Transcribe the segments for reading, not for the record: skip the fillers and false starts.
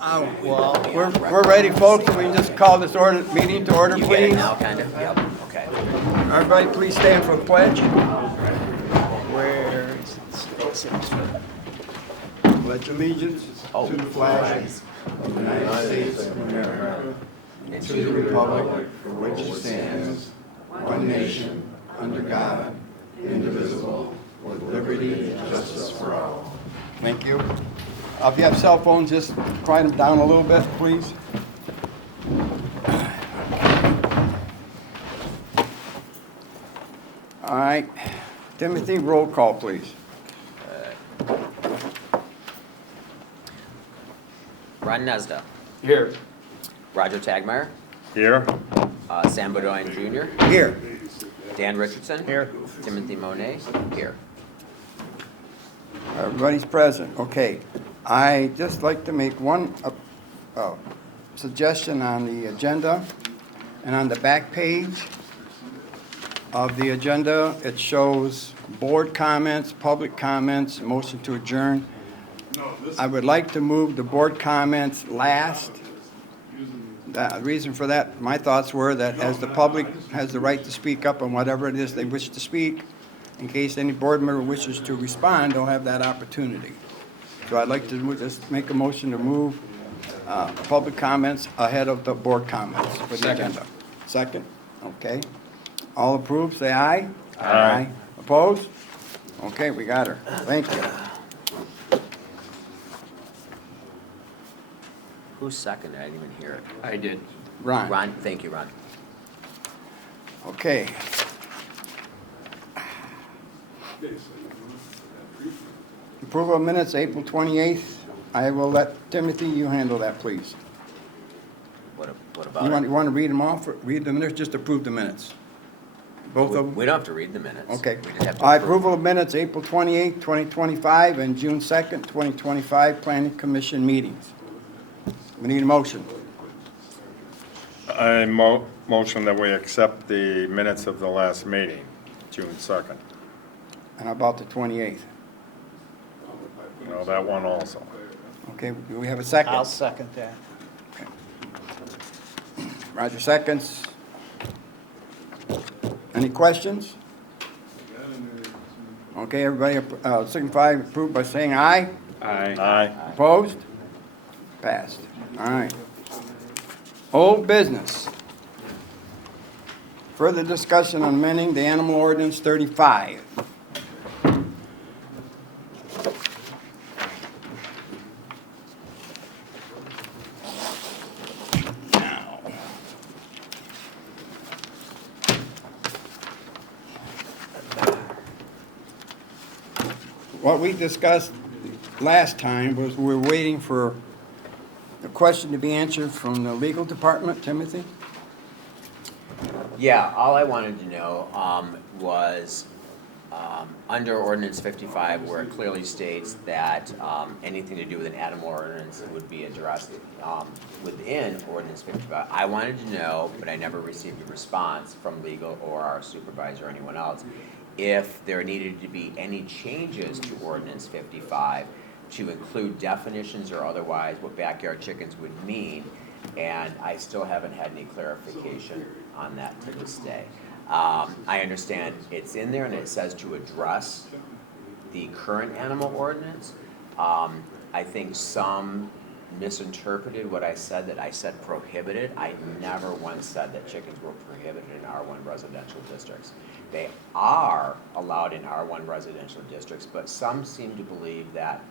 We're ready, folks. We can just call this meeting to order, You get it please. now, kind of? Yep, okay. Everybody, please stand for the pledge. Where is it? Pledge allegiance to the flag of the United States of America and to the republic for which it stands, one nation, under God, indivisible, with liberty and justice for all. Thank you. If you have cell phones, just quiet them down a little bit, please. All right. Timothy, roll call, please. Ron Nesda, Here. Roger Tagmeyer, Here. Sam Bedoyan Jr., Here. Dan Richardson. Here. Timothy Monet, here. Everybody's present. Okay. I just like to make one suggestion on the agenda. And on the back page of the agenda, it shows board comments, public comments, motion to adjourn. I would like to move the board comments last. The reason for that, my thoughts were that as the public has the right to speak up on whatever it is they wish to speak, in case any board member wishes to respond, they'll have that opportunity. So I'd like to just make a motion to move public comments ahead of the board comments for the agenda. Second? Okay. All approved, say aye. Aye. Opposed? Okay, we got her. Thank you. Who seconded? I didn't even hear it. I did. Ron. Ron, thank you, Ron. Okay. Approval of minutes, April 28th. I will let Timothy, you handle that, please. What You about want, it? you want to read them off, or read the minutes, just approve the minutes? Both of them? We don't have to read the minutes. Okay. We just have to All right, approve. approval of minutes, April 28th, 2025, and June 2nd, 2025, Planning Commission meetings. We need a motion. I motion that we accept the minutes of the last meeting, June 2nd. And how about the 28th? Well, that one also. Okay, do we have a second? I'll second that. Roger seconds. Any questions? Okay, everybody signify approved by saying aye. Aye. Opposed? Passed. All right. Old business. Further discussion on amending the animal ordinance 35. Now. What we discussed last time was we were waiting for a question to be answered from the legal department. Timothy? Yeah, all I wanted to know was under ordinance 55, where it clearly states that anything to do with an animal ordinance would be addressed within ordinance 55. I wanted to know, but I never received a response from legal or our supervisor or anyone else, if there needed to be any changes to ordinance 55 to include definitions or otherwise what backyard chickens would mean, and I still haven't had any clarification on that to this day. I understand it's in there and it says to address the current animal ordinance. I think some misinterpreted what I said, that I said prohibited. I never once said that chickens were prohibited in R1 residential districts. They are allowed in R1 residential districts, but some seem to believe that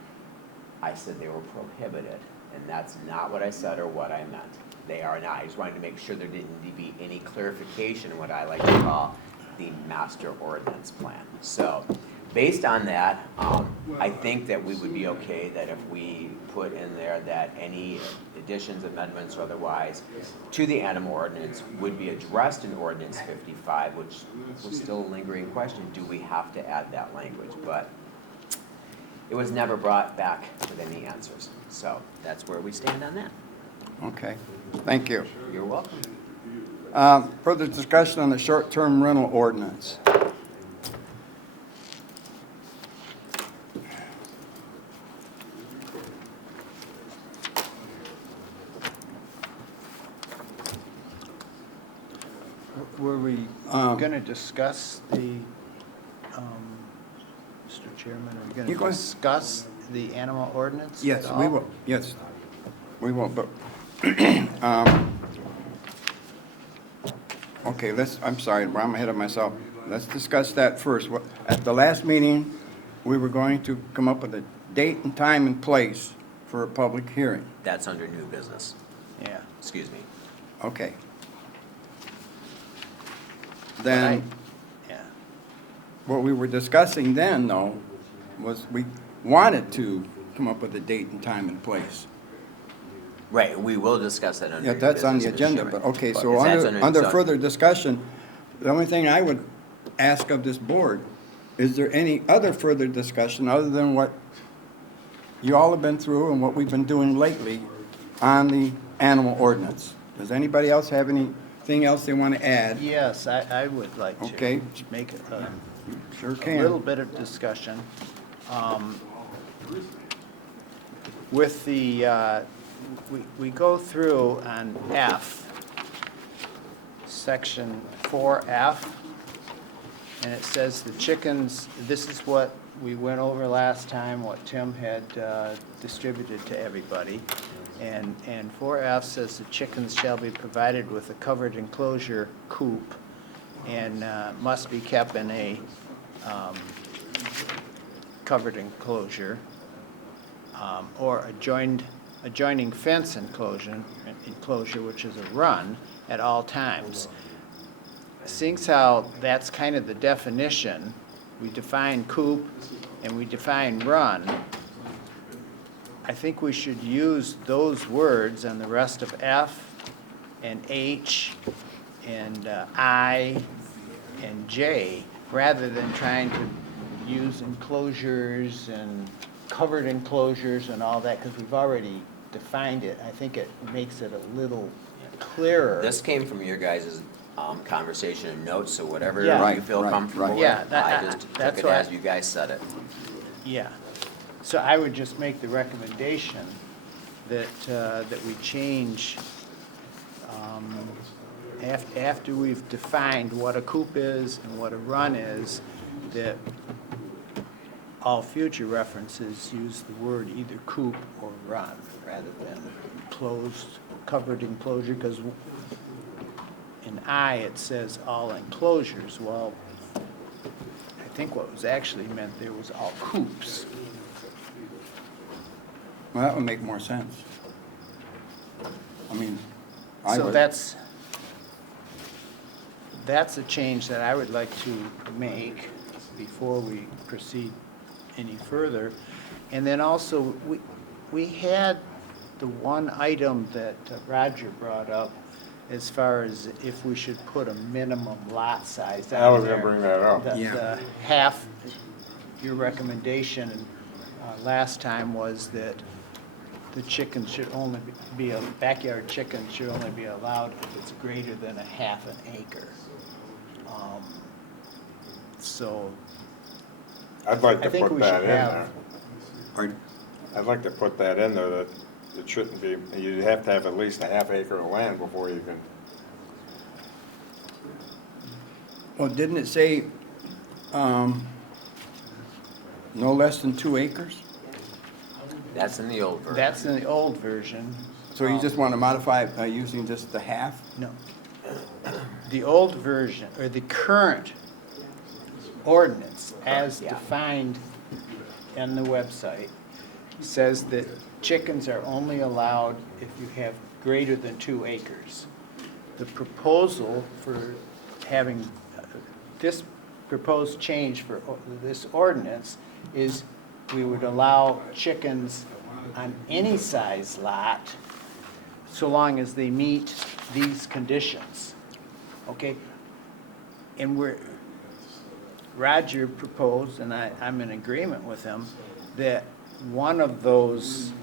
I said they were prohibited, and that's not what I said or what I meant. They are not. I just wanted to make sure there didn't be any clarification in what I like to call the master ordinance plan. So, based on that, I think that we would be okay that if we put in there that any additions, amendments, or otherwise to the animal ordinance would be addressed in ordinance 55, which was still a lingering question. Do we have to add that language? But it was never brought back with any answers. So that's where we stand on that. Okay, thank you. You're welcome. Further discussion on the short-term rental ordinance. Were we Um, going to discuss the, Mr. Chairman, are we going You to go ahead. discuss the animal ordinance Yes, at we all? will, yes, we will, but, okay, I'm sorry, I'm ahead of myself. Let's discuss that first. At the last meeting, we were going to come up with a date and time and place for a public hearing. That's under new business, Yeah. excuse me. Okay. But Then, Yeah. what we were discussing then, though, was we wanted to come up with a date and time and place. Right, we will discuss that under Yeah, new that's on the business, Mr. agenda, Chairman. but, okay, so Because that's under so- further discussion, the only thing I would ask of this board, is there any other further discussion other than what you all have been through and what we've been doing lately on the animal ordinance? Does anybody else have anything else they want to add? Yes, I would like to. Okay. Make Sure a can. little bit of discussion. With the, we go through on F, section 4F, and it says the chickens, this is what we went over last time, what Tim had distributed to everybody. And 4F says the chickens shall be provided with a covered enclosure coop and must be kept in a covered enclosure or adjoining fence enclosure, which is a run, at all times. Seeing how that's kind of the definition, we define coop and we define run, I think we should use those words on the rest of F and H and I and J, rather than trying to use enclosures and covered enclosures and all that, because we've already defined it. I think it makes it a little clearer. This came from your guys' conversation and notes, so whatever Yeah. you feel Right, comfortable right. with. Yeah, I just took that's it why- as you guys said it. Yeah. So I would just make the recommendation that, that we change, after we've defined what a coop is and what a run is, that all future references use the word either coop or run rather than closed, covered enclosure, because in I, it says all enclosures. Well, I think what was actually meant there was all coops. Well, that would make more sense. I mean, I So would. that's a change that I would like to make before we proceed any further. And then also, we had the one item that Roger brought up as far as if we should put a minimum lot size down there. I was gonna bring that up. Yeah. The half, your recommendation last time was that the chickens should only be, a backyard chicken should only be allowed if it's greater than a half an acre. So I'd like I to think put we that should in there. have, Or- I'd like to put that in there, that it shouldn't be, you'd have to have at least a half acre of land before you can. Well, didn't it say, no less than 2 acres? That's in the old version. that's in the old version. So you just want to modify it by using just the half? No. The old version, or the current ordinance as Yeah. defined in the website, says that chickens are only allowed if you have greater than 2 acres. The proposal for having, this proposed change for this ordinance is we would allow chickens on any size lot so long as they meet these conditions, okay? And Roger proposed, and I'm in agreement with him, that one of those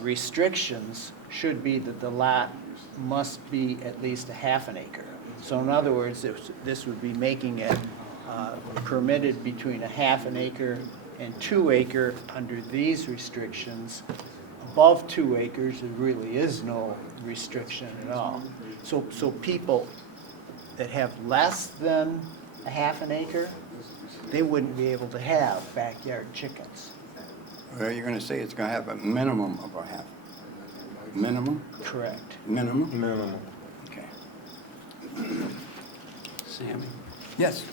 restrictions should be that the lot must be at least a half an acre. So in other words, this would be making it permitted between a half an acre and 2 acre under these restrictions. Above 2 acres, there really is no restriction at all. So people that have less than a half an acre, they wouldn't be able to have backyard chickens. Or you're gonna say it's gonna have a minimum of a half? Minimum? Correct. Minimum? Minimum. Okay. Sammy, Yes.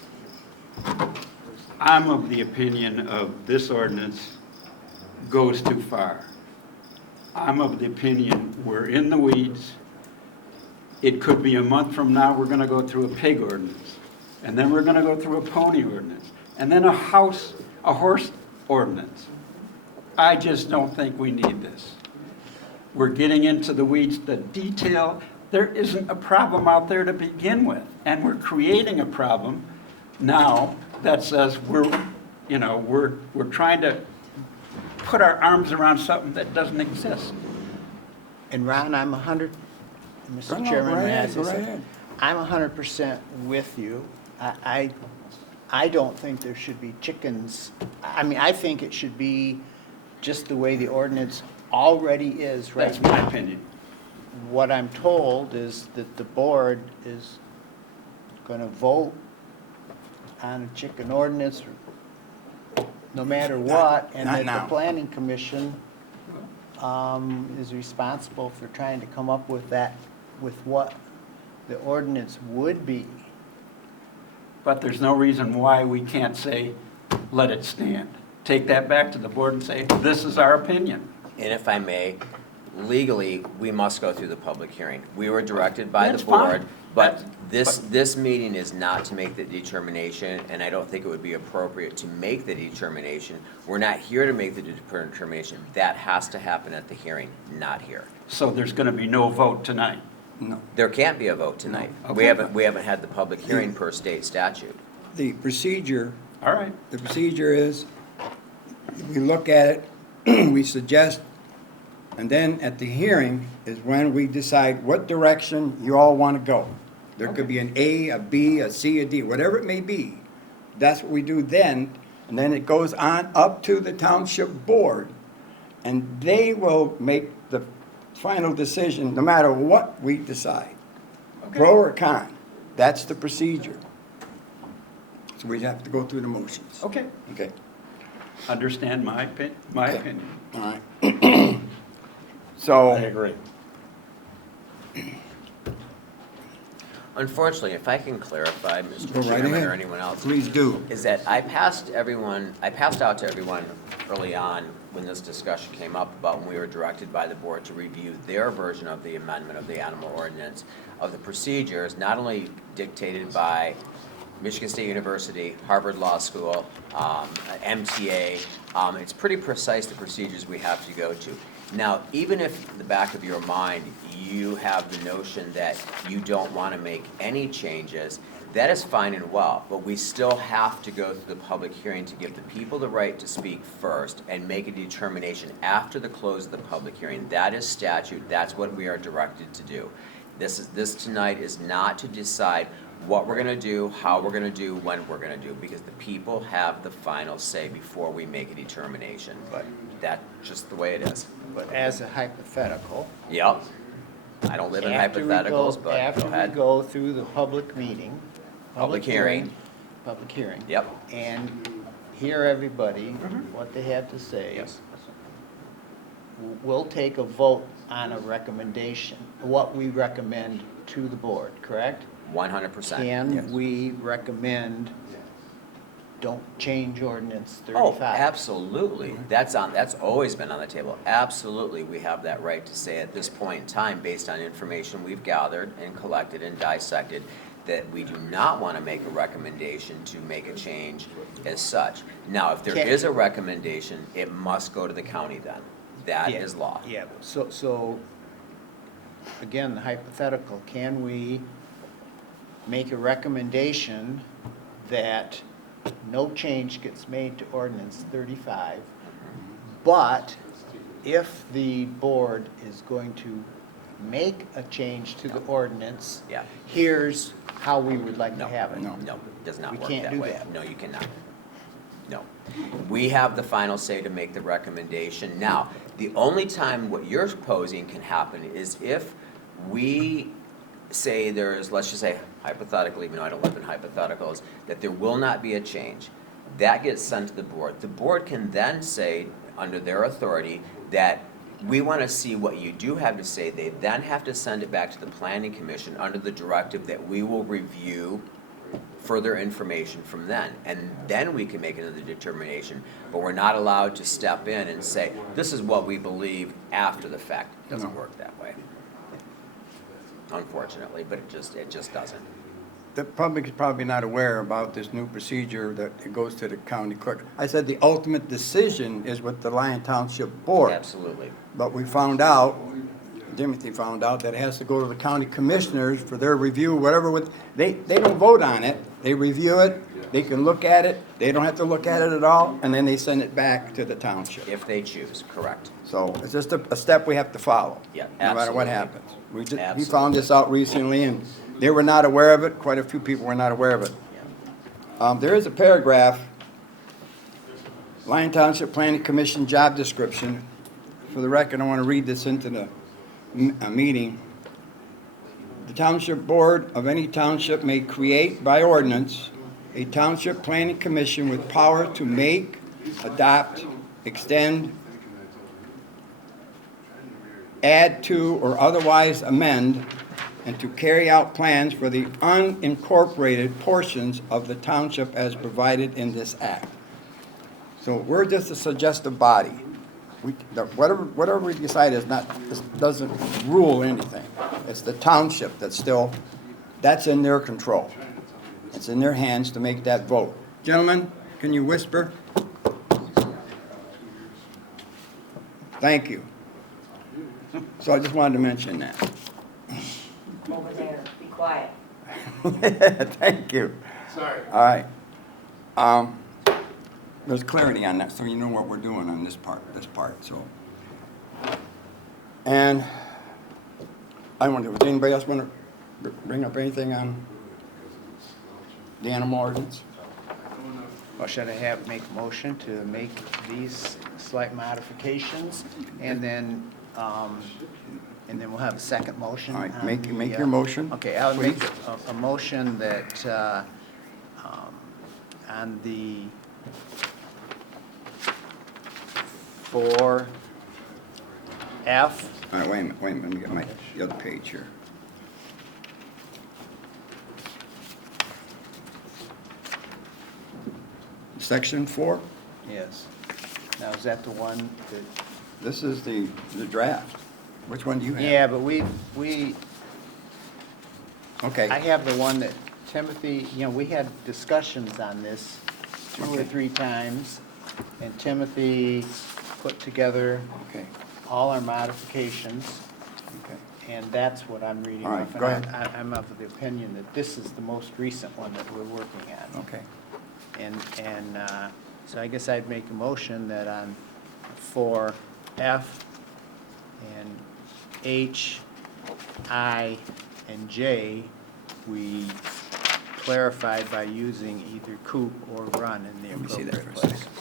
I'm of the opinion of this ordinance goes too far. I'm of the opinion we're in the weeds. It could be a month from now, we're gonna go through a pig ordinance. And then we're gonna go through a pony ordinance. And then a horse ordinance. I just don't think we need this. We're getting into the weeds, the detail. There isn't a problem out there to begin with. And we're creating a problem now that says we're trying to put our arms around something that doesn't exist. And Ron, I'm 100, No, Mr. no, Chairman, go may I ahead, say go right something? ahead. I'm 100% with you. I don't think there should be chickens. I mean, I think it should be just the way the ordinance already is right That's now. my opinion. What I'm told is that the board is going to vote on a chicken ordinance no matter what, and not that now. the planning commission is responsible for trying to come up with that, with what the ordinance would be. But there's no reason why we can't say, let it stand. Take that back to the board and say, this is our opinion. And if I may, legally, we must go through the public hearing. We were directed by the That's fine. board, but That's- this meeting is not to make the determination, and I don't think it would be appropriate to make the determination. We're not here to make the determination. That has to happen at the hearing, not here. So there's going to be no vote tonight. No. There can't be a vote tonight. Okay. We haven't had the public hearing per state statute. The procedure All right. The procedure is, we look at it, we suggest, and then at the hearing is when we decide what direction you all want to go. There could be an A, a B, a C, a D, whatever it may be. That's what we do then, and then it goes on up to the township board, and they will make the final decision, no matter what we decide. Pro or con, that's the procedure. So we have to go through the motions. Okay. Okay, Understand my opinion. all right. So. I agree. Unfortunately, if I can clarify, Mr. Go right Chairman ahead. or anyone else. Please do. Is that I passed out to everyone early on when this discussion came up about when we were directed by the board to review their version of the amendment of the animal ordinance, of the procedures, not only dictated by Michigan State University, Harvard Law School, MTA. It's pretty precise, the procedures we have to go to. Now, even if in the back of your mind, you have the notion that you don't want to make any changes, that is fine and well, but we still have to go through the public hearing to give the people the right to speak first and make a determination after the close of the public hearing. That is statute, that's what we are directed to do. This tonight is not to decide what we're gonna do, how we're gonna do, when we're gonna do, because the people have the final say before we make a determination. But that's just the way it is. But as a hypothetical, Yep. I don't live in after we hypotheticals, go, but go after we ahead. go through the public meeting. Public hearing. Public hearing. Yep. And hear everybody, what they have to say. Yes. We'll take a vote on a recommendation, what we recommend to the board, correct? 100%. Can we recommend, don't change ordinance Oh, 35? absolutely. That's always been on the table. Absolutely, we have that right to say at this point in time, based on information we've gathered and collected and dissected, that we do not want to make a recommendation to make a change as such. Now, if there Can- is a recommendation, it must go to the county then. That Yeah, is law. Yeah, so, again, the hypothetical, can we make a recommendation that no change gets made to ordinance 35, but if the board is going to make a change to the ordinance, Yeah. here's how we would like to No, have it? no, it does not We work can't that do way. that. No, you cannot. No. We have the final say to make the recommendation. Now, the only time what you're proposing can happen is if we say there's, let's just say hypothetically, even though I don't live in hypotheticals, that there will not be a change. That gets sent to the board. The board can then say, under their authority, that we want to see what you do have to say. They then have to send it back to the planning commission under the directive that we will review further information from then. And then we can make another determination. But we're not allowed to step in and say, this is what we believe after the fact. It doesn't work that way. Unfortunately, but it just doesn't. The public is probably not aware about this new procedure that it goes to the county clerk. I said the ultimate decision is with the Lyon Township Board. Absolutely. But we found out, Timothy found out, that it has to go to the county commissioners for their review, whatever. They don't vote on it. They review it. They can look at it. They don't have to look at it at all, and then they send it back to the township. If they choose, correct. So it's just a step we have to follow. Yeah, No matter what absolutely. happens. He Absolutely. found this out recently, and they were not aware of it. Quite a few people were not aware of it. There is a paragraph, Lyon Township Planning Commission job description. For the record, I want to read this into the meeting. The Township Board of any township may create by ordinance a Township Planning Commission with power to make, adopt, extend, add to, or otherwise amend, and to carry out plans for the unincorporated portions of the township as provided in this act. So we're just a suggestive body. Whatever we decide is not, this doesn't rule anything. It's the township that's in their control. It's in their hands to make that vote. Gentlemen, can you whisper? Thank you. So I just wanted to mention that. Over there, be quiet. Thank you. Sorry. All right. There's clarity on that, so you know what we're doing on this part, so. And I wonder, does anybody else want to bring up anything on the animal ordinance? Well, should I make a motion to make these slight modifications? And then we'll have a second motion. All right, on make the, your motion, Okay, I'll make please. a motion that on the 4F, All right, wait a minute, let me get the other page here. Section 4, yes. Now, is that the one that? this is the draft. Which one do you have? Yeah, but we, Okay. I have the one that Timothy, we had discussions on this 2 or Okay. 3 times, and Timothy put together Okay, all our modifications, okay. and that's what I'm reading All right, off. go And ahead. I'm of the opinion that this is the most recent one that we're working on. Okay. And so I guess I'd make a motion that on 4F and H, I, and J, we clarified by using either coop or run in the Let me see that appropriate for a places. second.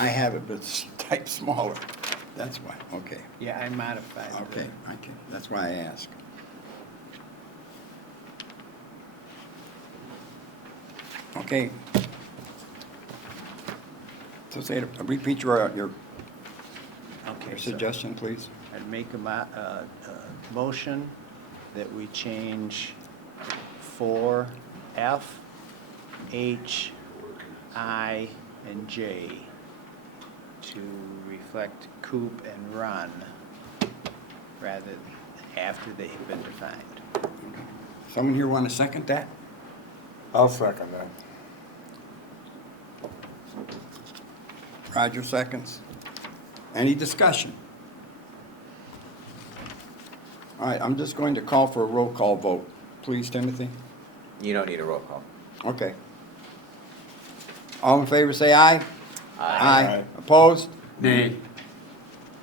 I have it, but it's typed smaller. That's why, okay. Yeah, I modified. Okay, that's why I asked. Okay. So repeat your Okay, so suggestion, please. I'd make a motion that we change 4F, H, I, and J to reflect coop and run rather than after they've been defined. Someone here want to second that? I'll second that. Roger seconds. Any discussion? All right, I'm just going to call for a roll call vote. Please, Timothy? You don't need a roll call. Okay. All in favor, say aye. Aye. Opposed? Nay.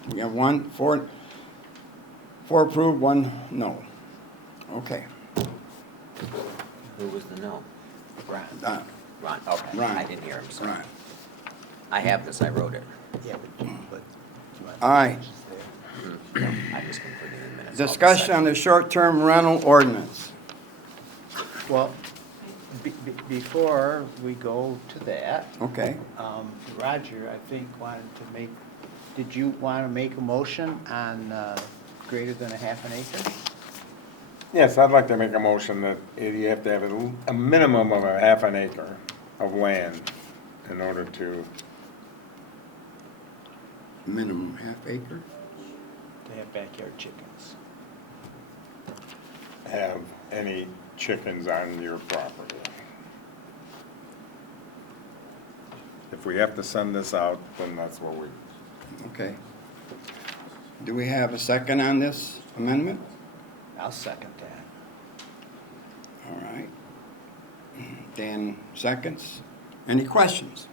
We have one, four approved, one no. Okay, Who was the no? Ron. done. Ron, okay. Ron. I didn't hear him, sorry. Right. I have this, I wrote it. Yeah, but. All right. I just couldn't put it in the minutes. Discussion on the short-term rental ordinance. Well, before we go to that, Okay, Roger, I think, wanted to make, did you want to make a motion on greater than a half an acre? Yes, I'd like to make a motion that you have to have a minimum of a half an acre of land in order to minimum half acre. To have backyard chickens. have any chickens on your property. If we have to send this out, then that's what we, Okay. Do we have a second on this amendment? I'll second that. All right. Dan seconds. Any questions?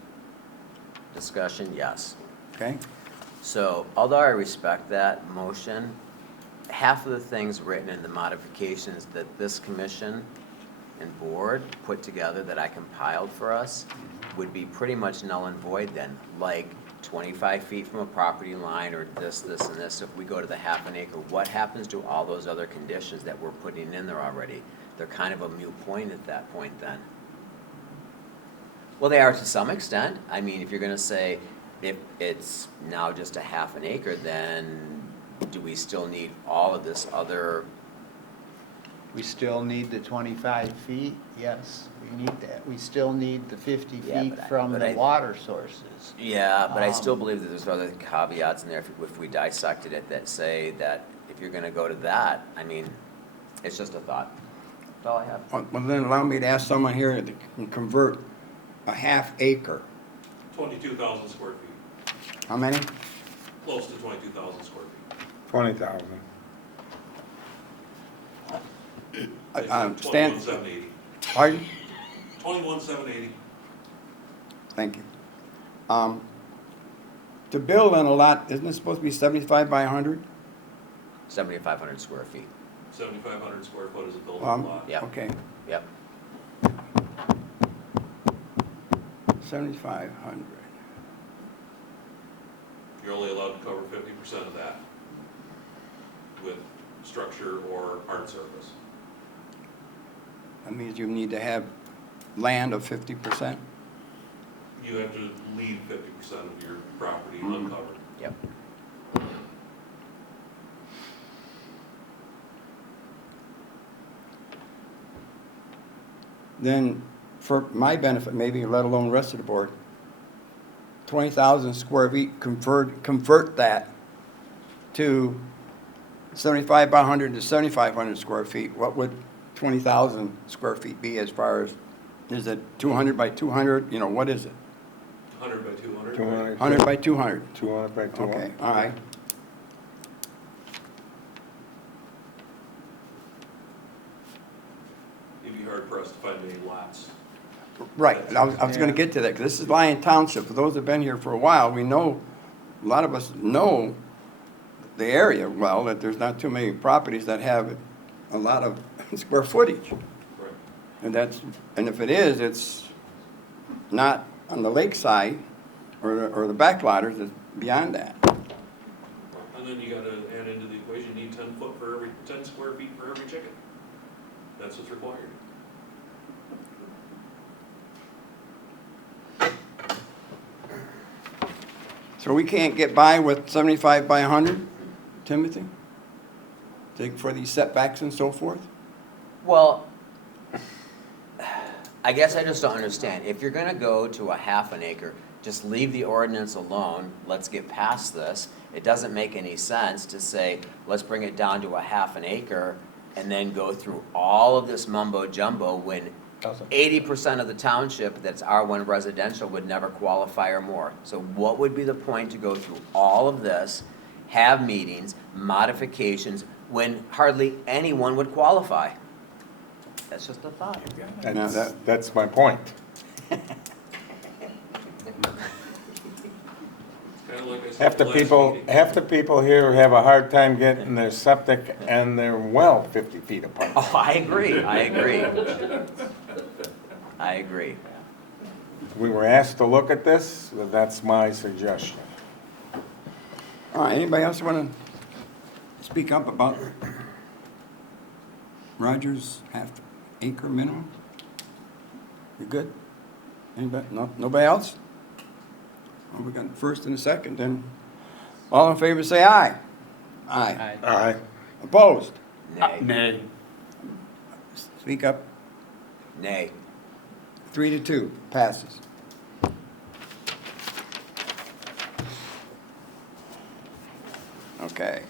Discussion, yes. Okay, So although I respect that motion, half of the things written in the modifications that this commission and board put together that I compiled for us would be pretty much null and void then, like 25 feet from a property line or this, and this. If we go to the half an acre, what happens to all those other conditions that we're putting in there already? They're kind of a moot point at that point then. Well, they are to some extent. I mean, if you're gonna say, if it's now just a half an acre, then do we still need all of this other? We still need the 25 feet, yes, we need that. We still need the 50 Yeah, feet from but the I- water sources. Yeah, but I still believe that there's other caveats in there if we dissected it that say that if you're gonna go to that, I mean, it's just a thought. That's all I have. well then allow me to ask someone here that can convert a half acre. 22,000 square feet, How many? close to 22,000 square feet. 20,000. Stan, 21,780. pardon? 21,780. Thank you. To build on a lot, isn't it supposed to be 75 by 100? 7,500 square feet. 7,500 square foot is a buildable lot. Yep. Okay, Yep. 7,500. You're only allowed to cover 50% of that with structure or hard surface. That means you need to have land of 50%? You have to leave 50% of your property uncovered. Yep. Then, for my benefit, maybe let alone the rest of the board, 20,000 square feet, convert that to 75 by 100 to 7,500 square feet. What would 20,000 square feet be as far as, is it 200 by 200? You know, what is it? 100 by 200. 200. 100 by 200? 200 by 200. Okay, all right. You'd be hard pressed to find any lots. Right, and I was gonna get to that, 'cause this is Lyon Township. For those who've been here for a while, we know, a lot of us know the area well, that there's not too many properties that have a lot of square footage. Right. And if it is, it's not on the lakeside or the backlotters, it's beyond that. And then you gotta add into the equation, you need 10 square feet for every chicken. That's what's required. So we can't get by with 75 by 100, Timothy? For these setbacks and so forth? Well, I guess I just don't understand. If you're gonna go to a half an acre, just leave the ordinance alone, let's get past this. It doesn't make any sense to say, let's bring it down to a half an acre and then go through all of this mumbo jumbo when 80% of the township that's R1 residential would never qualify or more. So what would be the point to go through all of this, have meetings, modifications, when hardly anyone would qualify? That's just a thought. That's my point. Kinda like I said Half the last people, meeting. half the people here have a hard time getting their septic and their well 50 feet apart. Oh, I agree, I agree. I agree. We were asked to look at this, but that's my suggestion. All right, anybody else want to speak up about Rogers half-acre minimum? You good? Anybody, no, nobody else? Well, we got the first and the second, then. All in favor, say aye. Aye. Aye. Opposed? Nay, Nay. Speak up. nay. 3-2, passes. Okay.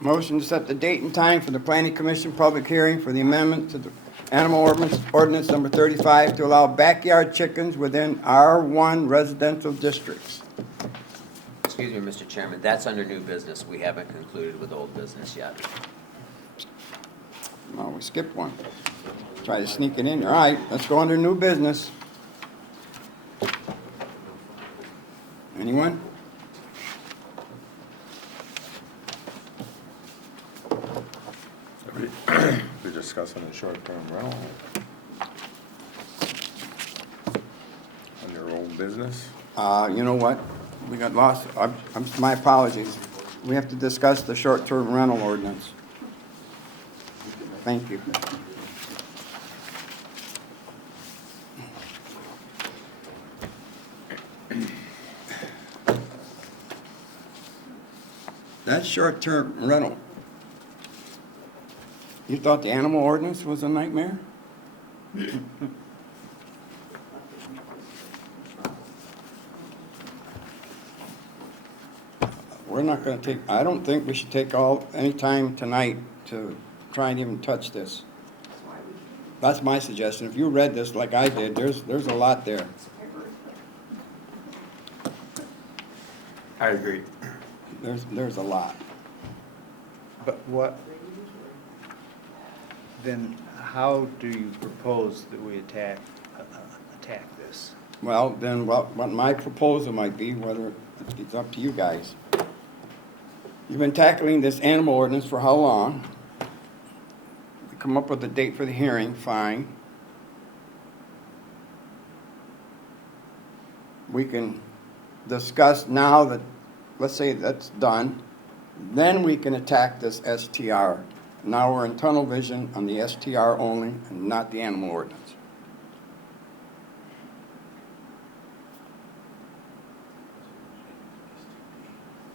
Motion to set the date and time for the planning commission public hearing for the amendment to the animal ordinance number 35 to allow backyard chickens within R1 residential districts. Excuse me, Mr. Chairman, that's under new business. We haven't concluded with old business yet. Oh, we skipped one. Try to sneak it in. All right, let's go under new business. Anyone? We're discussing the short-term rental. Under old business. You know what? We got lost. My apologies. We have to discuss the short-term rental ordinance. Thank you. That's short-term rental. You thought the animal ordinance was a nightmare? We're not gonna take, I don't think we should take any time tonight to try and even touch this. That's my suggestion. If you read this like I did, there's a lot there. I agree. There's a lot. But what, then how do you propose that we attack this? Well, then what my proposal might be, whether it's up to you guys. You've been tackling this animal ordinance for how long? We come up with a date for the hearing, fine. We can discuss now that, let's say that's done, then we can attack this STR. Now we're in tunnel vision on the STR only and not the animal ordinance.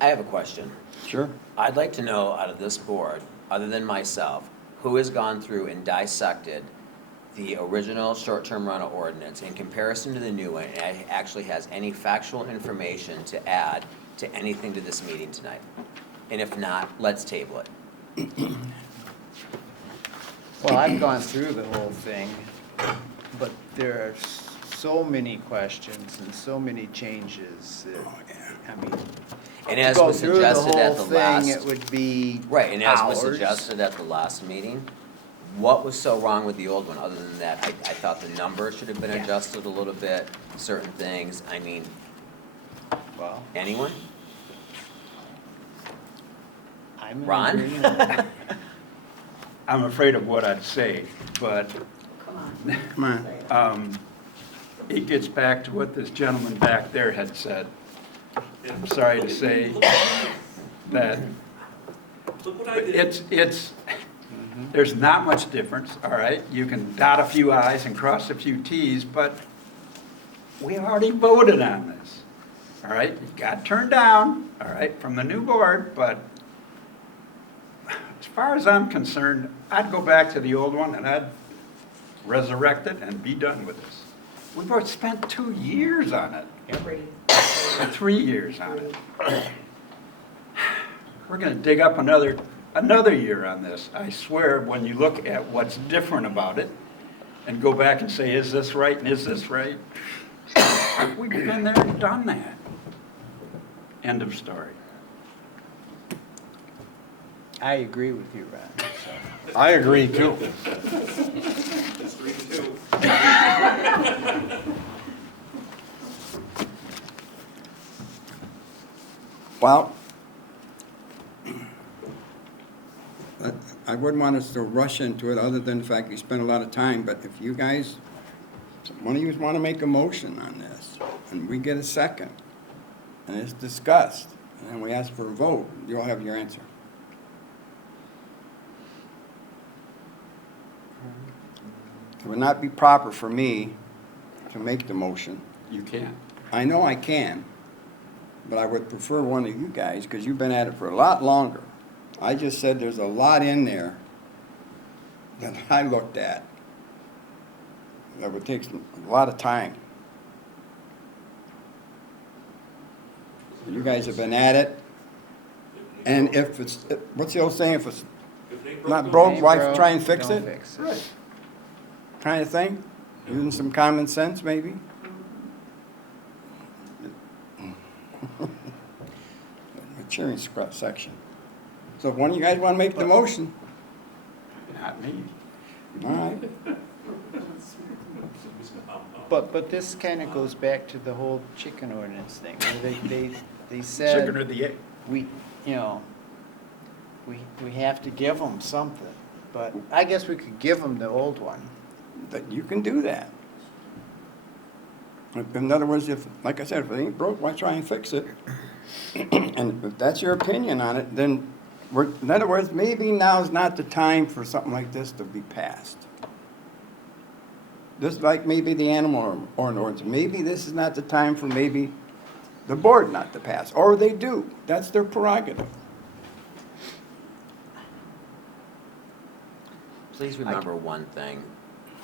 I have a question. Sure. I'd like to know out of this board, other than myself, who has gone through and dissected the original short-term rental ordinance in comparison to the new one, and actually has any factual information to add to anything to this meeting tonight? And if not, let's table it. Well, I've gone through the whole thing, but there are so many questions and so many changes that, I mean, And to as go was through the suggested at whole the thing, last, it would be right, and as was hours. suggested at the last meeting, what was so wrong with the old one? Other than that, I thought the number should have been Yeah. adjusted a little bit, certain things. I mean, Well, anyone? I'm in Ron? agreement. I'm afraid of what I'd say, but Come on. Come on. it gets back to what this gentleman back there had said. I'm sorry to say that Look what I did. it's, there's not much difference, all right? You can dot a few i's and cross a few t's, but we already voted on this, all right? It got turned down, all right, from the new board, but as far as I'm concerned, I'd go back to the old one and I'd resurrect it and be done with this. We've already spent 2 years on it, Free. 3 years on it. We're gonna dig up another year on this. I swear, when you look at what's different about it and go back and say, is this right and is this right? We've been there and done that. End of story. I agree with you, Ron, so. I agree too. It's 3-2. Well, I wouldn't want us to rush into it, other than the fact we spent a lot of time, but if you guys, one of you want to make a motion on this, and we get a second, and it's discussed, and then we ask for a vote, you'll have your answer. It would not be proper for me to make the motion. You can't. I know I can, but I would prefer one of you guys, because you've been at it for a lot longer. I just said there's a lot in there that I looked at that would take a lot of time. You guys have been at it, and if it's, what's the old saying, if it's If they not the broke, law, why try and fix Don't it? fix it. Right. Kind of thing? Using some common sense, maybe? The cheering section. So if one of you guys want to make the motion, Not me. all right. But this kind of goes back to the whole chicken ordinance thing, where they Chicken said, or the egg? we, you know, we have to give them something, but I guess we could give them the old one. That you can do that. In other words, if, like I said, if it ain't broke, why try and fix it? And if that's your opinion on it, then in other words, maybe now's not the time for something like this to be passed. Just like maybe the animal ordinance, maybe this is not the time for maybe the board not to pass, or they do. That's their prerogative. Please remember one thing.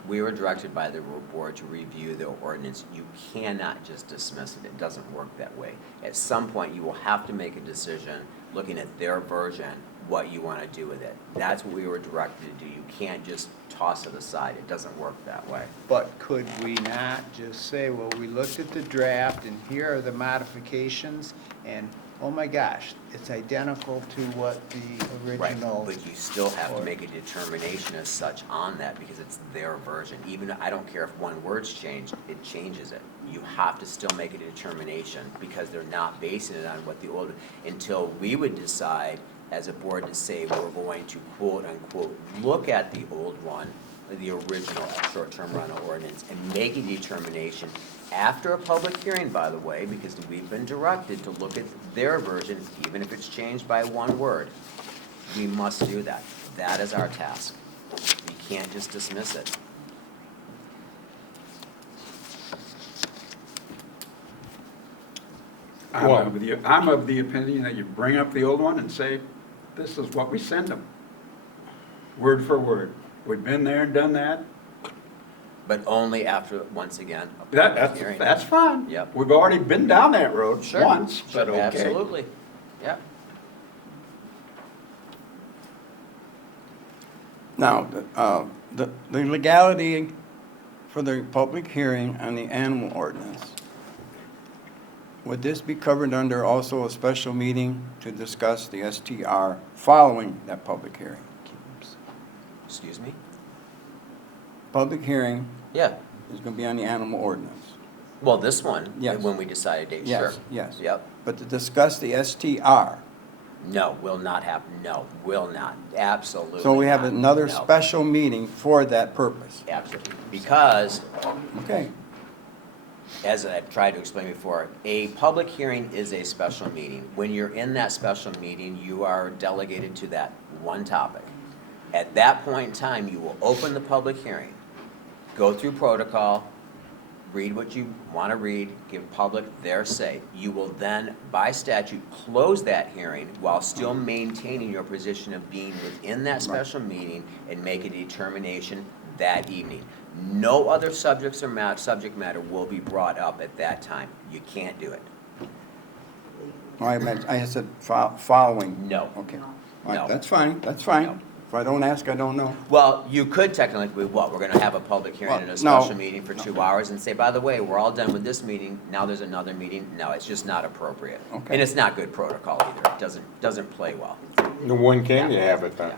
We were directed by the board to review the ordinance. You cannot just dismiss it. It doesn't work that way. At some point, you will have to make a decision, looking at their version, what you want to do with it. That's what we were directed to do. You can't just toss it aside. It doesn't work that way. But could we not just say, well, we looked at the draft, and here are the modifications, and, oh my gosh, it's identical to what the Right, original. but you still have to make a determination as such on that, because it's their version. Even, I don't care if one word's changed, it changes it. You have to still make a determination, because they're not basing it on what the old, until we would decide as a board to say we're going to quote unquote look at the old one, the original short-term rental ordinance, and make a determination after a public hearing, by the way, because we've been directed to look at their version, even if it's changed by one word. We must do that. That is our task. We can't just dismiss it. I'm of the opinion that you bring up the old one and say, this is what we send them. Word for word. We've been there and done that. But only after, once again, a public hearing. That's fine. Yep. We've already been down that road Sure. once, but okay. Absolutely. Yep. Now, the legality for the public hearing on the animal ordinance, would this be covered under also a special meeting to discuss the STR following that public hearing? Excuse me? Public hearing Yeah. is going to be on the animal ordinance. Well, this one, Yes. when we decide a date, sure. Yes, yes. Yep. But to discuss the STR. No, will not happen. No, will not. Absolutely So we have not. another No. special meeting for that purpose. Absolutely. Because, Okay. as I've tried to explain before, a public hearing is a special meeting. When you're in that special meeting, you are delegated to that one topic. At that point in time, you will open the public hearing, go through protocol, read what you want to read, give public their say. You will then, by statute, close that hearing while still maintaining your position of being within that special meeting and make a determination that evening. No other subjects or subject matter will be brought up at that time. You can't do it. I said following. No. Okay. No. All right, No. that's fine, that's fine. No. If I don't ask, I don't know. Well, you could technically, what, we're gonna have a public hearing and a Well, no. special meeting for 2 hours and say, by the way, we're all done with this meeting, now there's another meeting. No, it's just not appropriate. Okay. And it's not good protocol either. It doesn't play well. When can you have it then?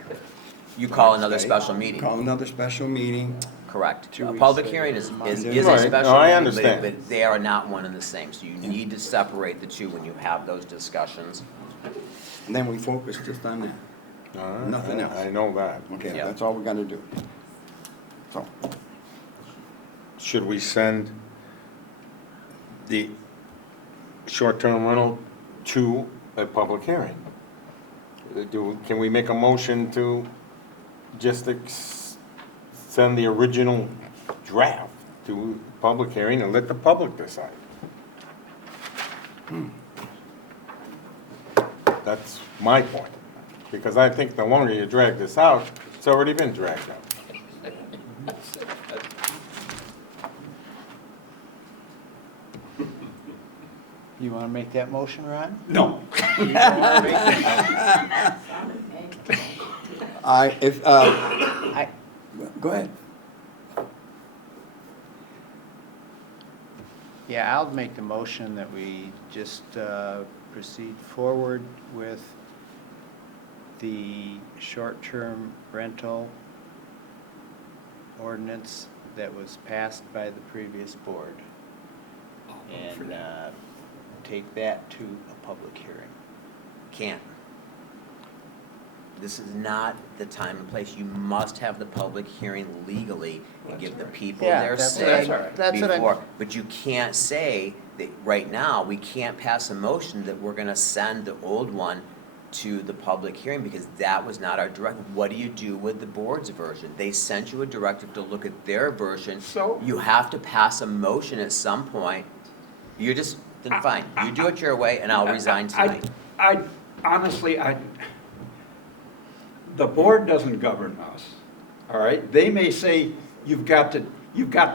You call another special meeting. Call another special meeting Correct. 2 A weeks public later, hearing is Monday. a Right. special No, I meeting, understand. but they are not one and the same. So you need to separate the two when you have those discussions. And then we focus just on that. All right, Nothing else. I know that. Okay, Yeah. that's all we gotta do. So, Should we send the short-term rental to a public hearing? Can we make a motion to just send the original draft to public hearing and let the public decide? That's my point, because I think the longer you drag this out, it's already been dragged out. You want to make that motion, Ron? No. go ahead. Yeah, I'll make the motion that we just proceed forward with the short-term rental ordinance that was passed by the previous board. And take that to a public hearing. Can't. This is not the time and place. You must have the public hearing legally and give the people Yeah, their that's- say that's all right. That's what I'm- before. But you can't say that, right now, we can't pass a motion that we're gonna send the old one to the public hearing, because that was not our directive. What do you do with the board's version? They sent you a directive to look at their version. So- You have to pass a motion at some point. You're just, then fine, you do it your way, and I'll resign tonight. I honestly, the board doesn't govern us, all right? They may say, you've got to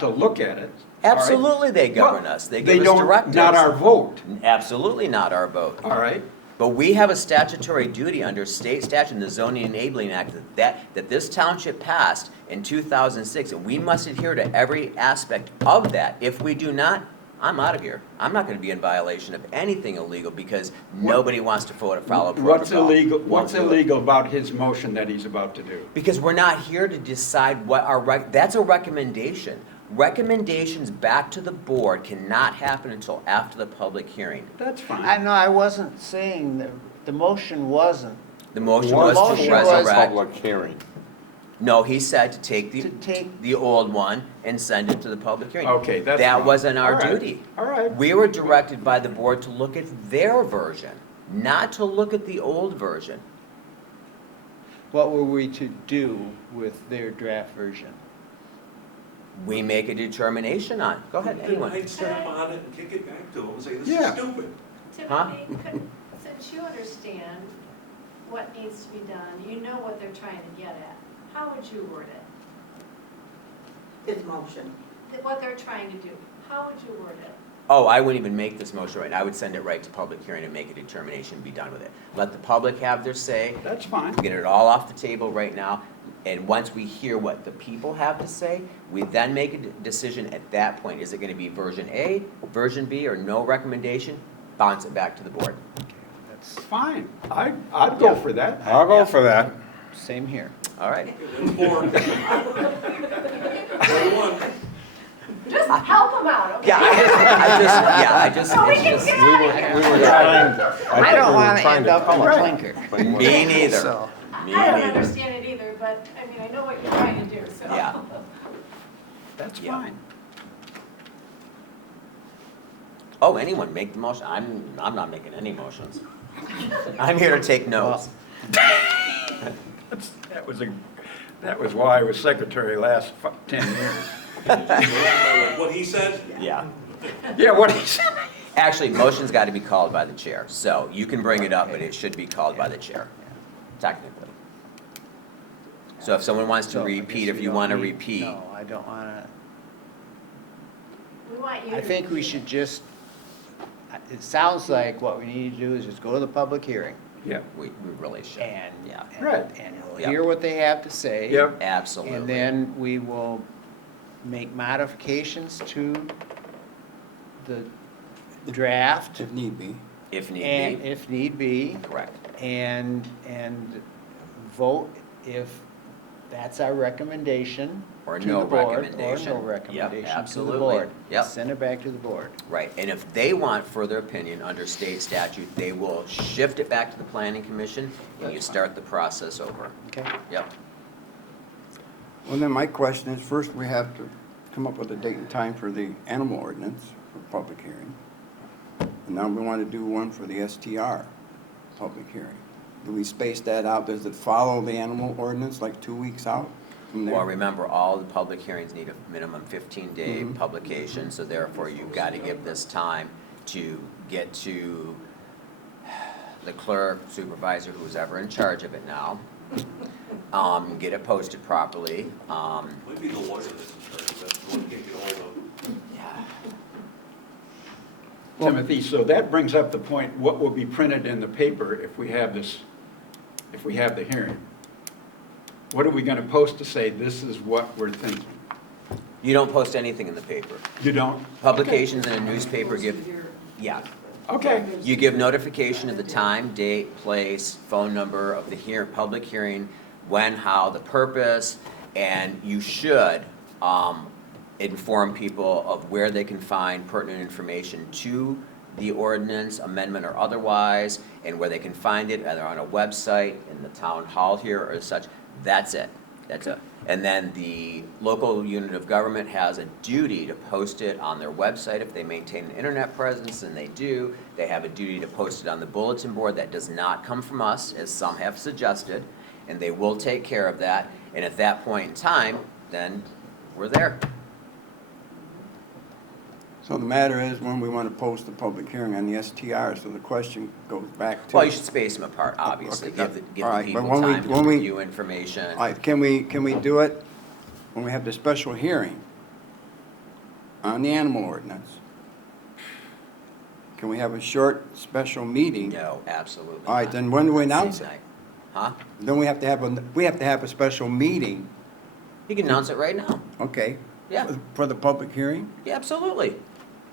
look at it. all right? Absolutely, they govern Well, us. They give us don't- directives. Not our vote, Absolutely not our vote. all right? But we have a statutory duty under state statute, the Zoning Enabling Act, that this township passed in 2006, and we must adhere to every aspect of that. If we do not, I'm out of here. I'm not gonna be in violation of anything illegal, because nobody wants to follow protocol. What's illegal, Won't what's do it. illegal about his motion that he's about to do? Because we're not here to decide what that's a recommendation. Recommendations back to the board cannot happen until after the public hearing. That's fine. I wasn't saying, the motion wasn't. The motion What was to motion was- resurrect. Public hearing. No, he said to take To take- the old one and send it to the public hearing. Okay, that's That fine. wasn't our All right, duty. all right. We were directed by the board to look at their version, not to look at the old version. What were we to do with their draft version? We make a determination on. Go ahead, Then anyone. I'd stamp on it and kick it back to them and say, this is Yeah. stupid. Huh? Timothy, since you understand what needs to be done, you know what they're trying to get at, how would you word it? His motion. What they're trying to do, how would you word it? Oh, I wouldn't even make this motion right. I would send it right to public hearing and make a determination and be done with it. Let the public have their say. That's fine. Get it all off the table right now, and once we hear what the people have to say, we then make a decision at that point. Is it gonna be version A, version B, or no recommendation? Bounce it back to the board. That's Fine. I'd go for that. I'll go for that. same here. All right? That's four. 41. Just help them out, okay? Yeah, I just, So we it's can just, get out of here. We were trying. I don't want to end up in a Right. clinker. me neither. So, Me I don't neither. understand it either, but, I mean, I know what you're trying to do, so. Yeah. That's Yeah. fine. Oh, anyone, make the motion. I'm not making any motions. I'm here to take notes. That was why I was secretary last 10 years. What he said? Yeah. Yeah, what he said. Actually, motion's got to be called by the chair, so you can bring it up, but it should be called by the chair, technically. So if someone wants to so I repeat, guess if we you don't want to need- repeat. No, I don't want to. We want you to. I think we should just, it sounds like what we need to do is just go to the public hearing Yeah, We really should. and, Yeah. Right. and we'll Yep. hear what they have to say. yep. Absolutely. And then we will make modifications to the draft If need be. If need and be, if need be, correct. and vote if That's our recommendation Or to no the board, recommendation. Or no Yep, recommendation to the absolutely. board. Yep. Send it back to the board. Right, and if they want further opinion under state statute, they will shift it back to the planning commission, and you That's fine. start the process over. Okay? Yep. Well, then my question is, first we have to come up with a date and time for the animal ordinance for public hearing. And now we want to do one for the STR public hearing. Do we space that out? Does it follow the animal ordinance, like 2 weeks out from there? Well, remember, all the public hearings need a minimum 15-day Mhm. publication, so therefore you've got to give this time to get to the clerk, supervisor, who's ever in charge of it now, get it posted properly. Might be the lawyer that's in charge of that, the one can't get hold of. Yeah. Timothy, so that brings up the point, what will be printed in the paper if we have this, if we have the hearing? What are we gonna post to say, this is what we're thinking? You don't post anything in the paper. You don't? Publications in a newspaper give, yeah. Okay. You give notification of the time, date, place, phone number of the public hearing, when, how, the purpose, and you should inform people of where they can find pertinent information to the ordinance, amendment or otherwise, and where they can find it, either on a website, in the town hall here or such. That's it. That's it. And then the local unit of government has a duty to post it on their website if they maintain an internet presence, and they do. They have a duty to post it on the bulletin board. That does not come from us, as some have suggested, and they will take care of that. And at that point in time, then we're there. So the matter is, when we want to post the public hearing on the STR, so the question goes back to. Well, you should space them apart, obviously. Okay, Give the all right, people but when we- time to when we- review information. All right, can we do it when we have the special hearing on the animal ordinance? Can we have a short special meeting? No, absolutely All right, not. then when do we announce Same it? night. Huh? Then we have to have a special meeting, You can announce it right now. okay? Yeah. For the public hearing? Yeah, absolutely.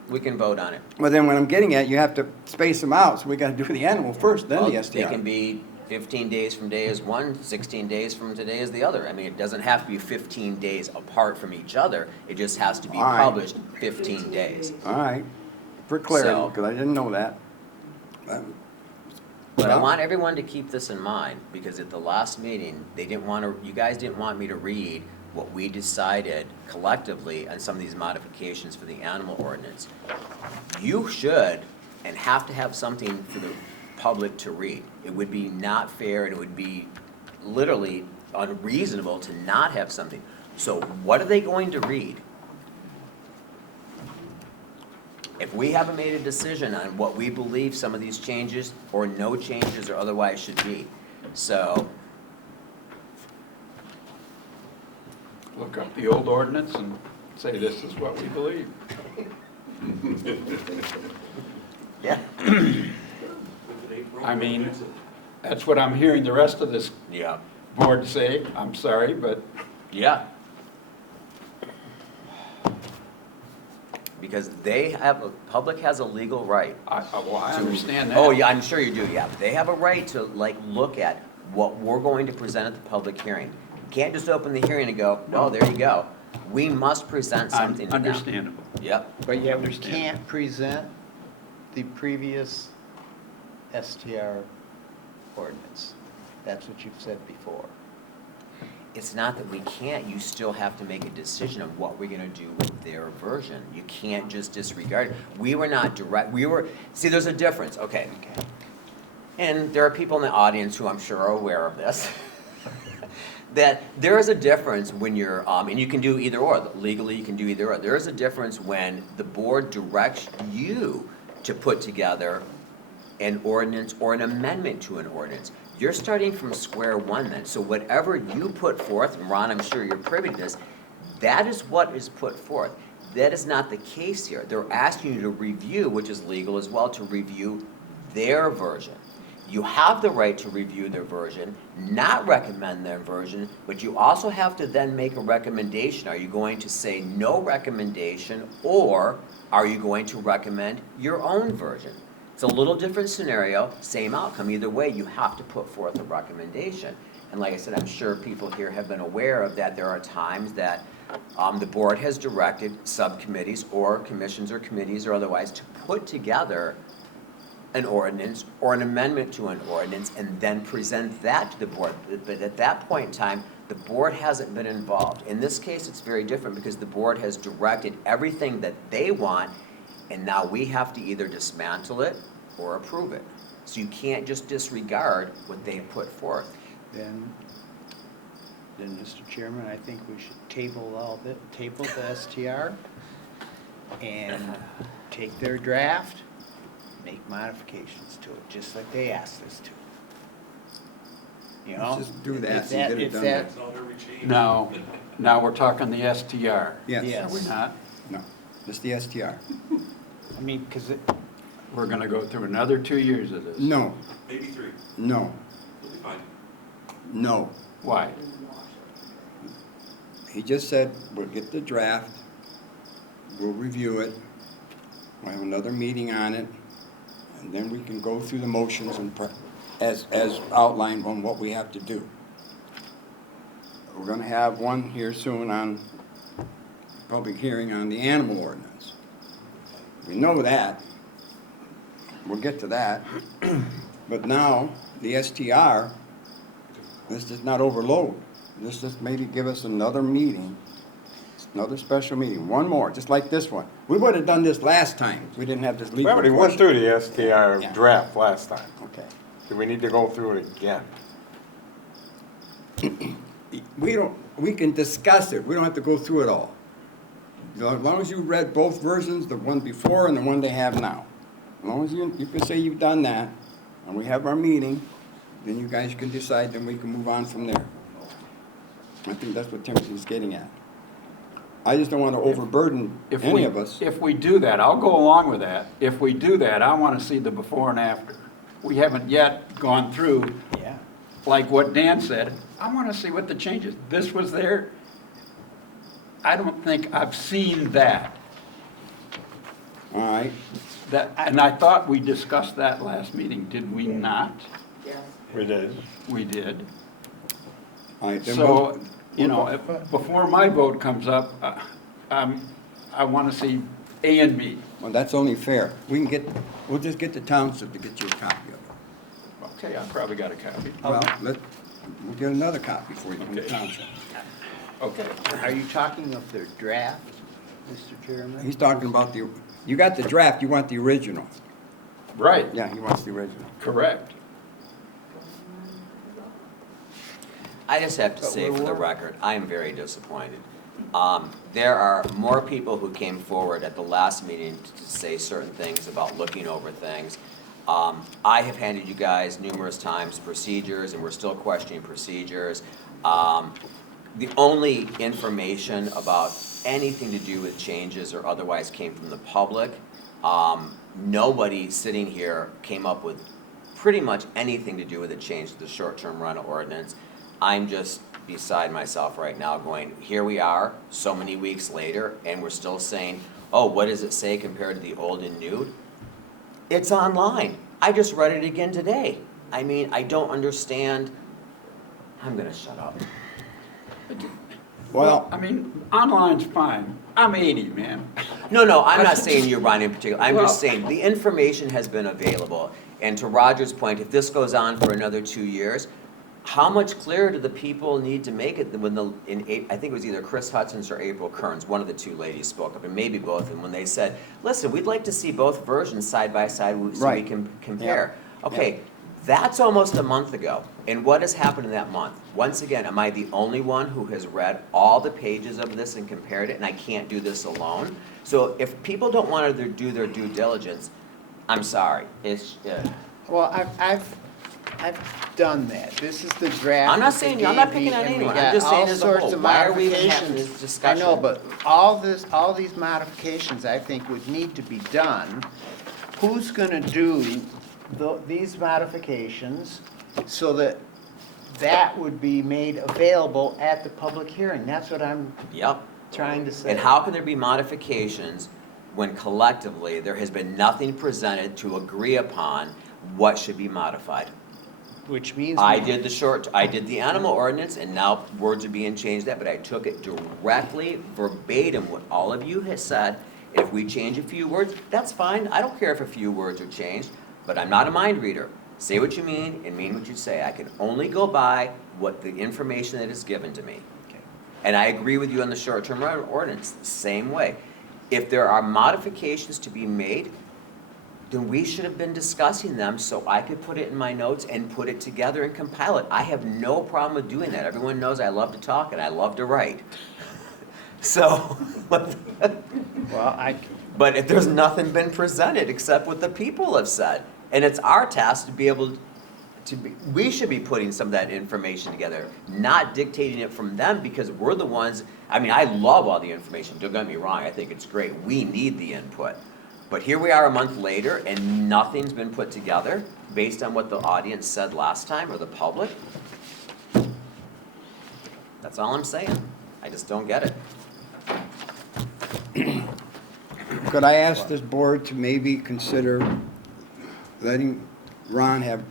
We can vote on it. Well, then what I'm getting at, you have to space them out, so we gotta do the animal first, then the Well, STR. They can be 15 days from day is one, 16 days from today is the other. I mean, it doesn't have to be 15 days apart from each other. It just has to be All right. published 15 days. All right, for clarity, So- because I didn't know that. But I Well- want everyone to keep this in mind, because at the last meeting, you guys didn't want me to read what we decided collectively on some of these modifications for the animal ordinance. You should and have to have something for the public to read. It would be not fair, and it would be literally unreasonable to not have something. So what are they going to read? If we haven't made a decision on what we believe some of these changes, or no changes, or otherwise should be. So, Look up the old ordinance and say, this is what we believe. yeah, If it ain't broke, I mean- fix it. That's what I'm hearing the rest of this yeah, board say. I'm sorry, but yeah. Because public has a legal right. well, I understand that. Oh, yeah, I'm sure you do, yeah. They have a right to, look at what we're going to present at the public hearing. You can't just open the hearing and go, oh, there you go. We must present something to them. Understandable. Yep, But yet we Understand. can't present the previous STR ordinance. That's what you've said before. it's not that we can't, you still have to make a decision on what we're gonna do with their version. You can't just disregard it. We were not see, there's a difference, okay. And there are people in the audience who I'm sure are aware of this. That there is a difference when you're, and you can do either or, legally you can do either or. There is a difference when the board directs you to put together an ordinance or an amendment to an ordinance. You're starting from square one then, so whatever you put forth, and Ron, I'm sure you're privy to this, that is what is put forth. That is not the case here. They're asking you to review, which is legal as well, to review their version. You have the right to review their version, not recommend their version, but you also have to then make a recommendation. Are you going to say no recommendation, or are you going to recommend your own version? It's a little different scenario, same outcome. Either way, you have to put forth a recommendation. and like I said, I'm sure people here have been aware of that, there are times that the board has directed subcommittees or commissions or committees or otherwise to put together an ordinance or an amendment to an ordinance and then present that to the board. But at that point in time, the board hasn't been involved. In this case, it's very different because the board has directed everything that they want, and now we have to either dismantle it or approve it. So you can't just disregard what they put forth. Then, Mr. Chairman, I think we should table the STR and take their draft, make modifications to it, just like they asked us to. You know? Let's just do that If and get it if done. that- That's not every change. Now we're talking the STR. Yes. Are we not? No, just the STR. I mean, because We're gonna go through another 2 years of this. No, Maybe 3, no, you'll be fine. no. Why? He just said, we'll get the draft, we'll review it, we'll have another meeting on it, and then we can go through the motions and as outlined on what we have to do. We're gonna have one here soon on public hearing on the animal ordinance. We know that. We'll get to that. But now, the STR, let's just not overload. Let's just maybe give us another meeting, another special meeting, one more, just like this one. We would have done this last time. We didn't have this We legal already went question. through the STR Yeah. draft last time. Okay. Do we need to go through it again? We can discuss it. We don't have to go through it all. You know, as long as you read both versions, the one before and the one they have now. As long as you can say you've done that, and we have our meeting, then you guys can decide, then we can move on from there. I think that's what Timothy's getting at. I just don't want to overburden If any we, of us. if we do that, I'll go along with that. If we do that, I want to see the before and after. We haven't yet gone through, yeah. like what Dan said, I want to see what the changes. This was there. I don't think I've seen that. All right, And I thought we discussed that last meeting, did we not? We did. We did. all right. Then So, we'll- you know, before my vote comes up, I want to see A and B. Well, that's only fair. We'll just get the township to get you a copy of it. Okay, I probably got a copy. Well, we'll get another copy for you from the Okay. township. Okay. Are you talking of their draft, Mr. Chairman? He's talking about you got the draft, you want the original. Right, Yeah, he wants the original. correct. I just have to say for the record, I am very disappointed. There are more people who came forward at the last meeting to say certain things about looking over things. I have handed you guys numerous times procedures, and we're still questioning procedures. The only information about anything to do with changes or otherwise came from the public. Nobody sitting here came up with pretty much anything to do with a change to the short-term rental ordinance. I'm just beside myself right now going, here we are, so many weeks later, and we're still saying, oh, what does it say compared to the old and new? It's online. I just read it again today. I mean, I don't understand. I'm gonna shut up. Well, I mean, online's fine. I'm 80, man. No, I'm not saying you, Ron, in particular. I'm Well- just saying, the information has been available. And to Roger's point, if this goes on for another 2 years, how much clearer do the people need to make it when I think it was either Chris Hudson's or April Kearns, one of the two ladies spoke up, and maybe both, and when they said, listen, we'd like to see both versions side by side so we Right. can compare. Yeah. Okay, that's almost a month ago. And what has happened in that month? Once again, am I the only one who has read all the pages of this and compared it, and I can't do this alone? So if people don't want to do their due diligence, I'm sorry. It's, Well, I've done that. This is the draft. I'm not that they saying, I'm not gave me, picking on and we anyone. got I'm just saying all as a sorts whole. of Why are we even having modifications. this discussion? I know, but all these modifications, I think, would need to be done. Who's gonna do these modifications so that that would be made available at the public hearing? That's what I'm Yep. trying to say. And how can there be modifications when collectively there has been nothing presented to agree upon what should be modified? which means. I did the animal ordinance, and now words are being changed that, but I took it directly verbatim what all of you has said. If we change a few words, that's fine, I don't care if a few words are changed, but I'm not a mind reader. Say what you mean and mean what you say. I can only go by what the information that is given to me. And I agree with you on the short-term rental ordinance, the same way. If there are modifications to be made, then we should have been discussing them so I could put it in my notes and put it together and compile it. I have no problem with doing that. Everyone knows I love to talk and I love to write. So, Well, but if there's nothing been presented except what the people have said, and it's our task to be able to be, we should be putting some of that information together, not dictating it from them, because we're the ones, I mean, I love all the information, don't get me wrong, I think it's great, we need the input. But here we are a month later, and nothing's been put together based on what the audience said last time, or the public. That's all I'm saying, I just don't get it. Could I ask this board to maybe consider letting Ron have,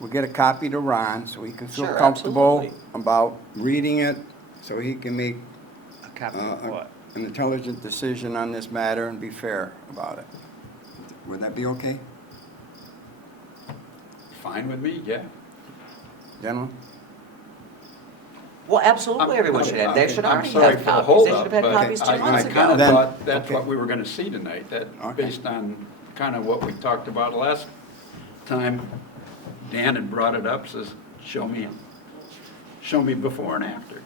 we'll get a copy to Ron so he can feel Sure, comfortable absolutely. about reading it, so he can make a copy of what? an intelligent decision on this matter and be fair about it. Would that be okay, Fine with me, yeah. gentlemen? Well, absolutely, everyone should have, they should I'm already sorry have for the copies, they should holdup, have had but copies 2 months I ago. kind of Then- thought that's okay. what we were gonna see tonight, that, Okay. based on kind of what we talked about last time. Dan had brought it up, says, show me before and after.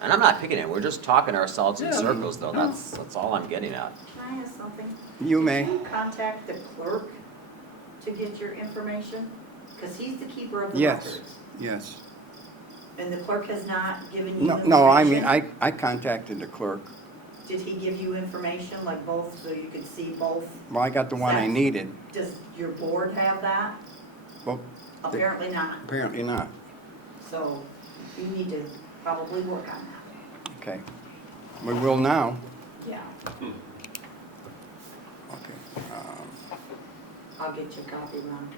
And I'm not picking it, we're just talking ourselves in Yeah. circles, though, that's all I'm getting at. Can I ask something? You may. Can you contact the clerk to get your information? Because he's the keeper of the Yes, records. yes. And the clerk has not given you No, information? no, I mean, I contacted the clerk. Did he give you information, like both, so you could see both? Well, I got the one I Sets? needed. Does your board have that? Well, Apparently not. apparently not. So you need to probably work on that. Okay. We will now. Yeah, Okay. I'll get you a copy, Ron.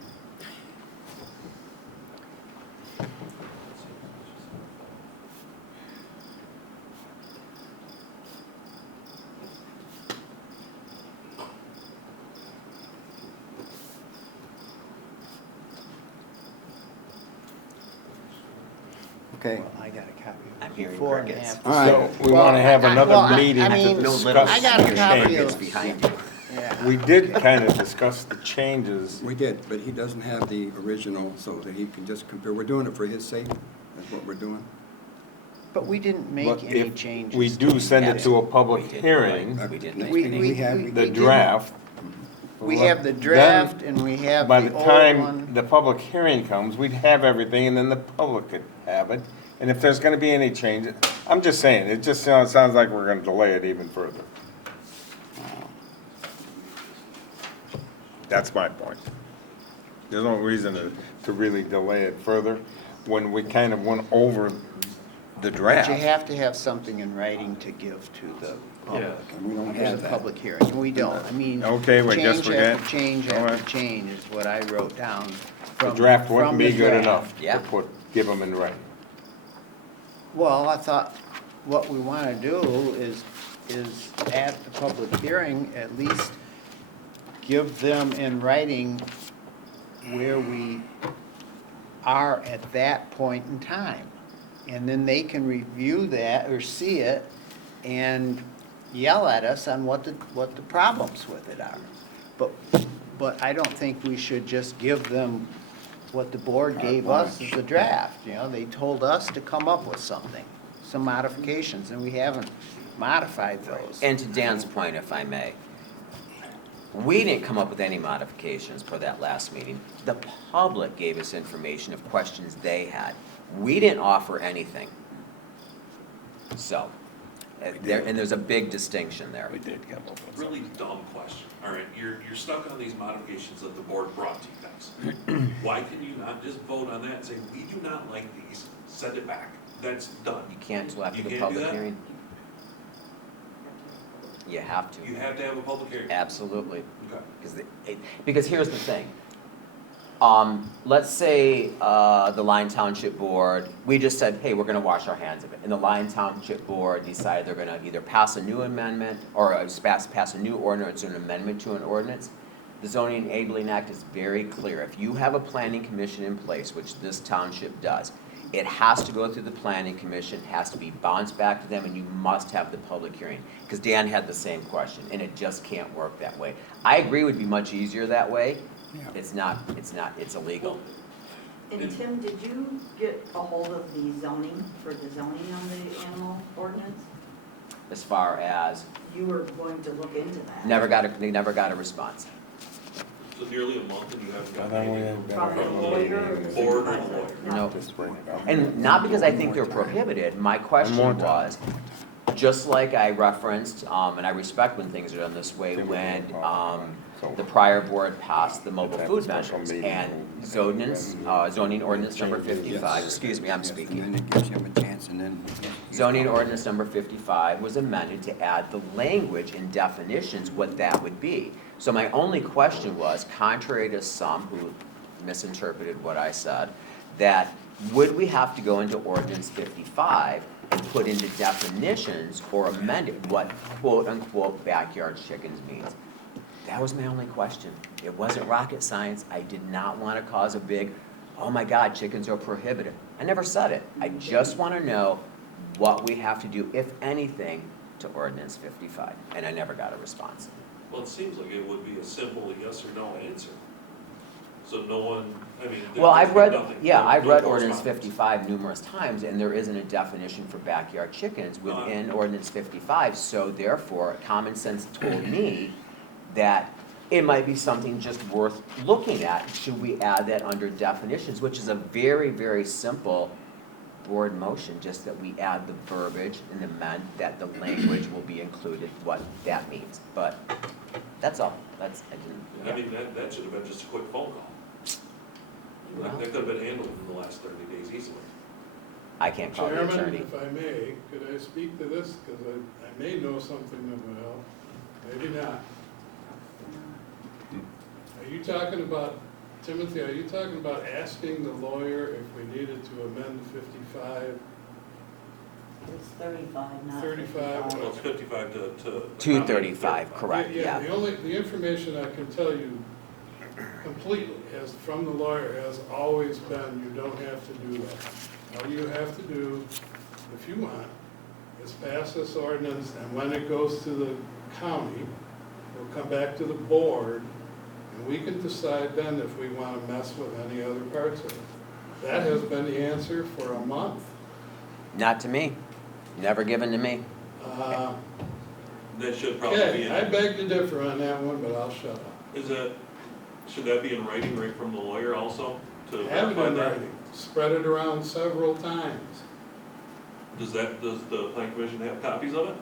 Okay. Well, I got a copy of I'm it hearing before and crickets. after. All right. So we want to have Well, another meeting I to mean, No discuss little I got a the copy crickets of- changes. behind you. Yeah. We did kind of discuss the changes. We did, but he doesn't have the original so that he can just compare. We're doing it for his sake. That's what we're doing. But we didn't make But any if changes. we do send it to a public We did, hearing, right. We didn't make We- any. we- have- we the didn't. draft. We have the then draft and we have By the the old time one. the public hearing comes, we'd have everything, and then the public could have it. And if there's gonna be any changes, I'm just saying, it just sounds like we're gonna delay it even further. That's my point. There's no reason to really delay it further when we kind of went over the But draft. you have to have something in writing to give to the public. And we don't There's have a that. public hearing, and we don't. I mean, Okay, we guess change we after got- change all after right. change is what I wrote down The from. draft from wouldn't the be good draft. enough Yeah. to give them in writing. Well, I thought what we want to do is at the public hearing, at least give them in writing where we are at that point in time. And then they can review that or see it and yell at us on what the problems with it are. But I don't think we should just give them what the board gave us as a draft. You know, they told us to come up with something, some modifications, and we haven't modified those. And to Dan's point, if I may, we didn't come up with any modifications for that last meeting. The public gave us information of questions they had. We didn't offer anything. So, there's a big distinction there. We did come up with Really dumb question. All right, you're stuck on these modifications that the board brought to you guys. Why can you not just vote on that and say, we do not like these, send it back? That's done. You can't till after You the can't do public that? hearing. You have to. You have to have a public hearing. Absolutely. Okay. Because here's the thing. Let's say, the Lyon Township Board, we just said, hey, we're gonna wash our hands of it. And the Lyon Township Board decided they're gonna either pass a new amendment, or pass a new ordinance or an amendment to an ordinance. The Zoning Enabling Act is very clear. If you have a planning commission in place, which this township does, it has to go through the planning commission, has to be bounced back to them, and you must have the public hearing. Because Dan had the same question, and it just can't work that way. I agree it would be much easier that way. Yeah. It's illegal. And Tim, did you get a hold of the zoning, for the zoning on the animal ordinance? As far as, You were going to look into that. they never got a response. So nearly a month and you haven't And gotten then we any had From the lawyer? board or lawyer? No. Just bring it up. And not because I think they're prohibited, my question One more time. was, just like I referenced, and I respect when things are done this way, when, the prior board passed the mobile food measures, and zoning ordinance number 55, excuse me, I'm And speaking. then it gives him a chance, and then. Zoning ordinance number 55 was amended to add the language and definitions, what that would be. So my only question was, contrary to some who misinterpreted what I said, that would we have to go into ordinance 55 and put into definitions or amend it what quote-unquote backyard chickens means? That was my only question. It wasn't rocket science. I did not want to cause a big, oh my God, chickens are prohibited. I never said it. I just want to know what we have to do, if anything, to ordinance 55, and I never got a response. Well, it seems like it would be a simple yes or no answer. So no one, I mean. Well, I've there's read, nothing, yeah, no- I've no read ordinance correspondence. 55 numerous times, and there isn't a definition for backyard chickens within ordinance 55, so therefore, common sense told me that it might be something just worth looking at. Should we add that under definitions, which is a very, very simple board motion, just that we add the verbiage and amend that the language will be included, what that means. But that's all. I I mean, that should have been just a quick phone call. That could have been handled in the last 30 days easily. I can't call the Chairman, attorney. if I may, could I speak to this? Because I may know something that will help, maybe not. Are you talking about, Timothy, are you talking about asking the lawyer if we needed to amend 55? It's 35, not 35. Well, it's 55 to. 235, correct, yeah. The information I can tell you completely, from the lawyer, has always been, you don't have to do that. All you have to do, if you want, is pass this ordinance, and when it goes to the county, we'll come back to the board, and we can decide then if we want to mess with any other parts of it. That has been the answer for a month. Not to me. Never given to me. That should probably be Okay, in. I beg to differ on that one, but I'll shut up. Should that be in writing right from the lawyer also? To Have it verify in that? writing, spread it around several times. Does the plan commission have copies of it?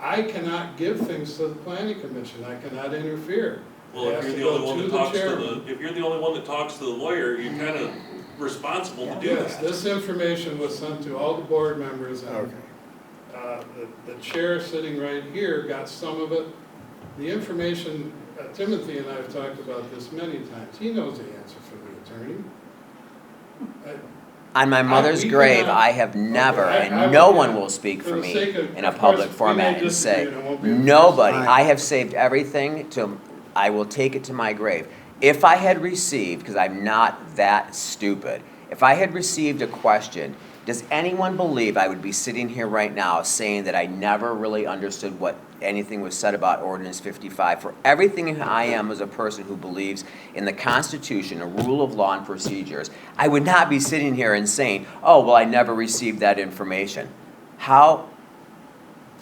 I cannot give things to the planning commission, I cannot interfere. Well, It if has you're to the only go one to that the talks to chairman. if you're the only one that talks to the lawyer, you're kind of responsible to do Yes, that. this information was sent to all the board members, and the chair sitting right here got some of it. The information, Timothy and I have talked about this many times, he knows the answer for the attorney. On my mother's we grave, cannot- I have never, Okay, I and no would- one will speak for for the me sake of- in a of course, public we may format and disagree, say, and it won't be the first nobody, time. I have saved everything to, I will take it to my grave. If I had received, because I'm not that stupid, if I had received a question, does anyone believe I would be sitting here right now saying that I never really understood what anything was said about ordinance 55? For everything I am as a person who believes in the Constitution, a rule of law and procedures, I would not be sitting here and saying, oh, well, I never received that information. How,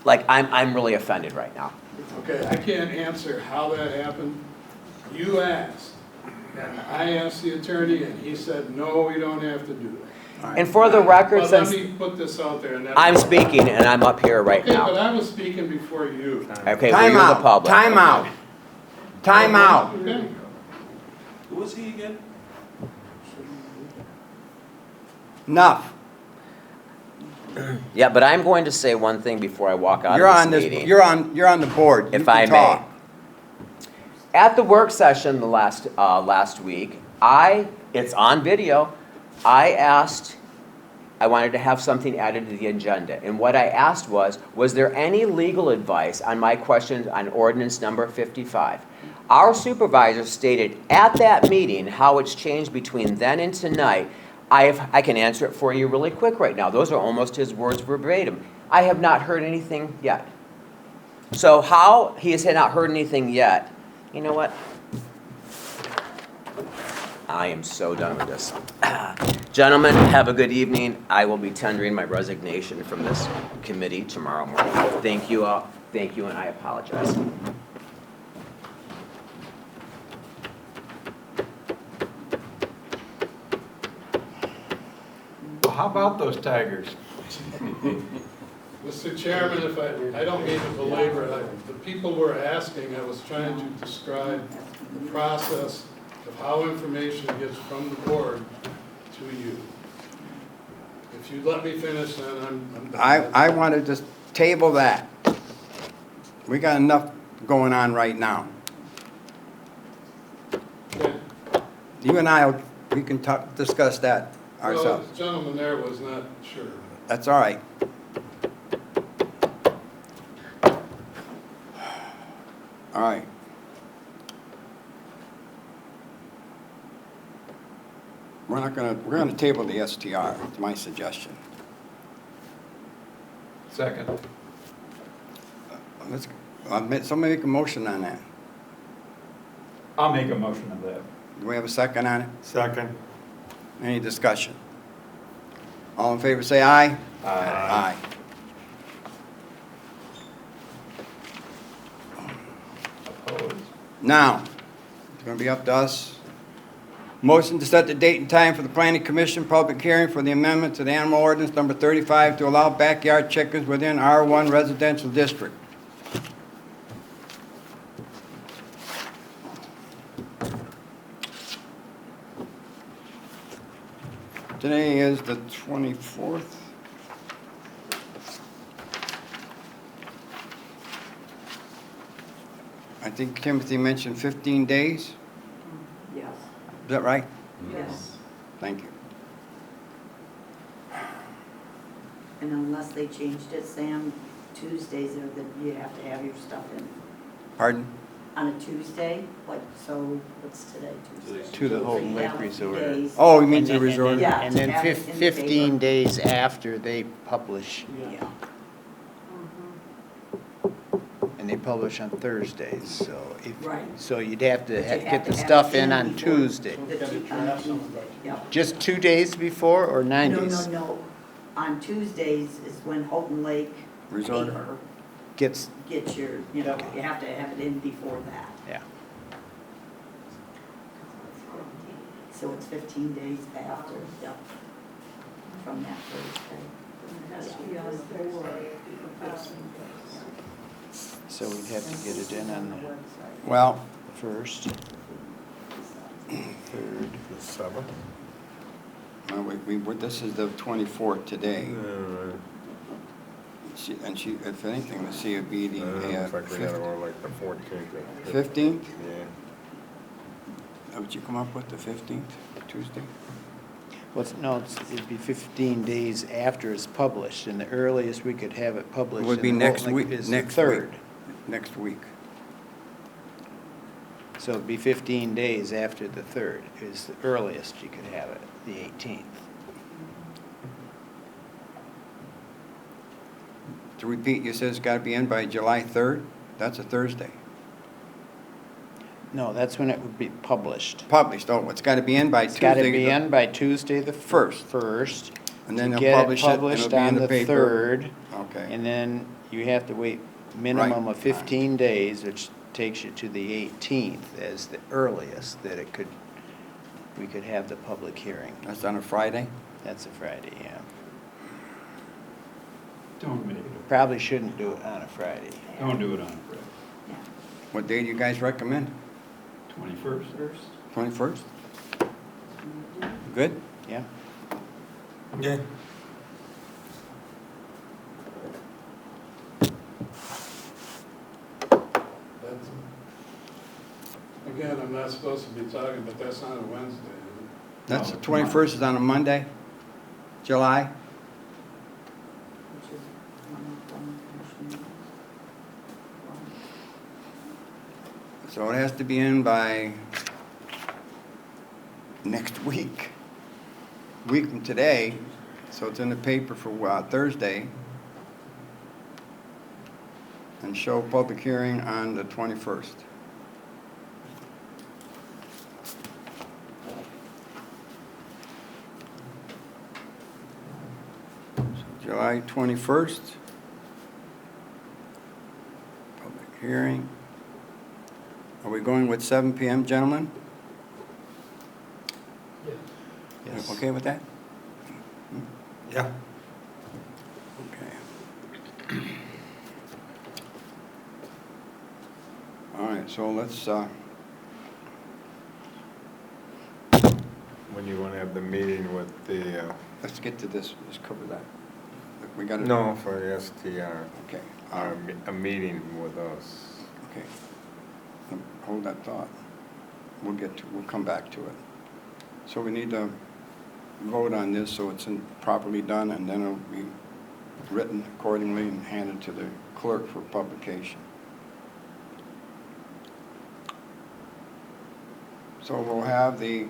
like, I'm really offended right now. Okay, I can't answer how that happened. You asked, and I asked the attorney, and he said, no, we don't have to do that. And for the record, But let since me put this out there, and that's. I'm speaking and I'm up here right Okay, but now. I was speaking before you. Okay, well, Time you're the out, public. time out, time out. Okay. Who was he again? Enough. Yeah, but I'm going to say one thing before I walk out You're of on this this, meeting. you're on the board. You If can I may. talk. At the work session the last week, It's on video, I wanted to have something added to the agenda. And what I asked was there any legal advice on my questions on ordinance number 55? Our supervisor stated at that meeting how it's changed between then and tonight. I can answer it for you really quick right now. Those are almost his words verbatim. I have not heard anything yet. So how he has not heard anything yet, you know what? I am so done with this. Gentlemen, have a good evening. I will be tendering my resignation from this committee tomorrow morning. Thank you all. Thank you, and I apologize. Well, how about those tigers? Mr. Chairman, if I don't mean to belabor it, the people were asking, I was trying to describe the process of how information gets from the board to you. If you let me finish, then I'm done. I wanted to table that. We got enough going on right now. Okay. You and I, we can discuss that Well, ourselves. the gentleman there was not sure. That's all right. All right. We're gonna table the STR, it's my suggestion. Second. Somebody make a motion on that. I'll make a motion of that. Do we have a second on it? Second. Any discussion? All in favor, say aye. Aye. Aye. Opposed? Now, it's gonna be up to us. Motion to set the date and time for the planning commission public hearing for the amendment to the animal ordinance number 35 to allow backyard chickens within R1 residential district. Today is the 24th. I think Timothy mentioned 15 days. Yes. Is that right? Yes. Thank you. And unless they changed it, Sam, Tuesdays are the, you have to have your stuff in. Pardon? On a Tuesday, like, so what's today, Tuesday? To the So Houghton you Lake have Resort. days. Oh, you mean And to the then- resort? Yeah, And then to have it in the 15 paper. days after they publish, Yeah. and they publish on Thursdays, so if, Right. so you'd have But to you have get to the have stuff it in on before Tuesday. the Get a Tu- draft on on it. Yep. Just 2 days before or 9 No, days? no, no. On Tuesdays is when Houghton Lake Resort. paper Gets, gets your, you know, you have to have it in before that. yeah. So it's 15 days after, yep, from that Thursday. So we'd have to get it in on the Well, 1st, 3rd. The 7th? this is the 24th today. If anything, the COB, the Looks like we gotta go like the 14th. 15th? Yeah. Would you come up with the 15th, Tuesday? No, it'd be 15 days after it's published, and the earliest we could have it published Would be in the next Houghton Lake week, is the next week. 3rd. Next week. So it'd be 15 days after the 3rd is the earliest you could have it, the 18th. To repeat, you said it's got to be in by July 3rd? That's a Thursday. No, that's when it would be published. Published, oh, it's got to be in by It's Tuesday. got to be in by Tuesday the First. 1st. And then to they'll get publish it, and it'll published be in on the the paper. 3rd, Okay. and then you have to wait minimum Right. of 15 days, which takes you to the 18th as the earliest that we could have the public hearing. That's on a Friday? That's a Friday, yeah. Don't make it, Probably shouldn't do it on a Friday. don't do it on Friday. Yeah. What day do you guys recommend? 21st. 21st? Good? Yeah? Yeah. That's, again, I'm not supposed to be talking, but that's not a Wednesday, is it? That's the 21st is on a Monday, July? Which is one of them commission meetings. So it has to be in by next week, week from today, so it's in the paper for Thursday, and show public hearing on the 21st. So July 21st, public hearing. Are we going with 7 PM, gentlemen? Yes. Okay with that? Yeah. Okay. All right, so let's, When you wanna have the meeting with the, let's get to this, let's cover that. We got to. no, for the STR, Okay, a meeting with us. okay. Hold that thought. We'll come back to it. So we need to vote on this so it's properly done, and then it'll be written accordingly and handed to the clerk for publication. So we'll have the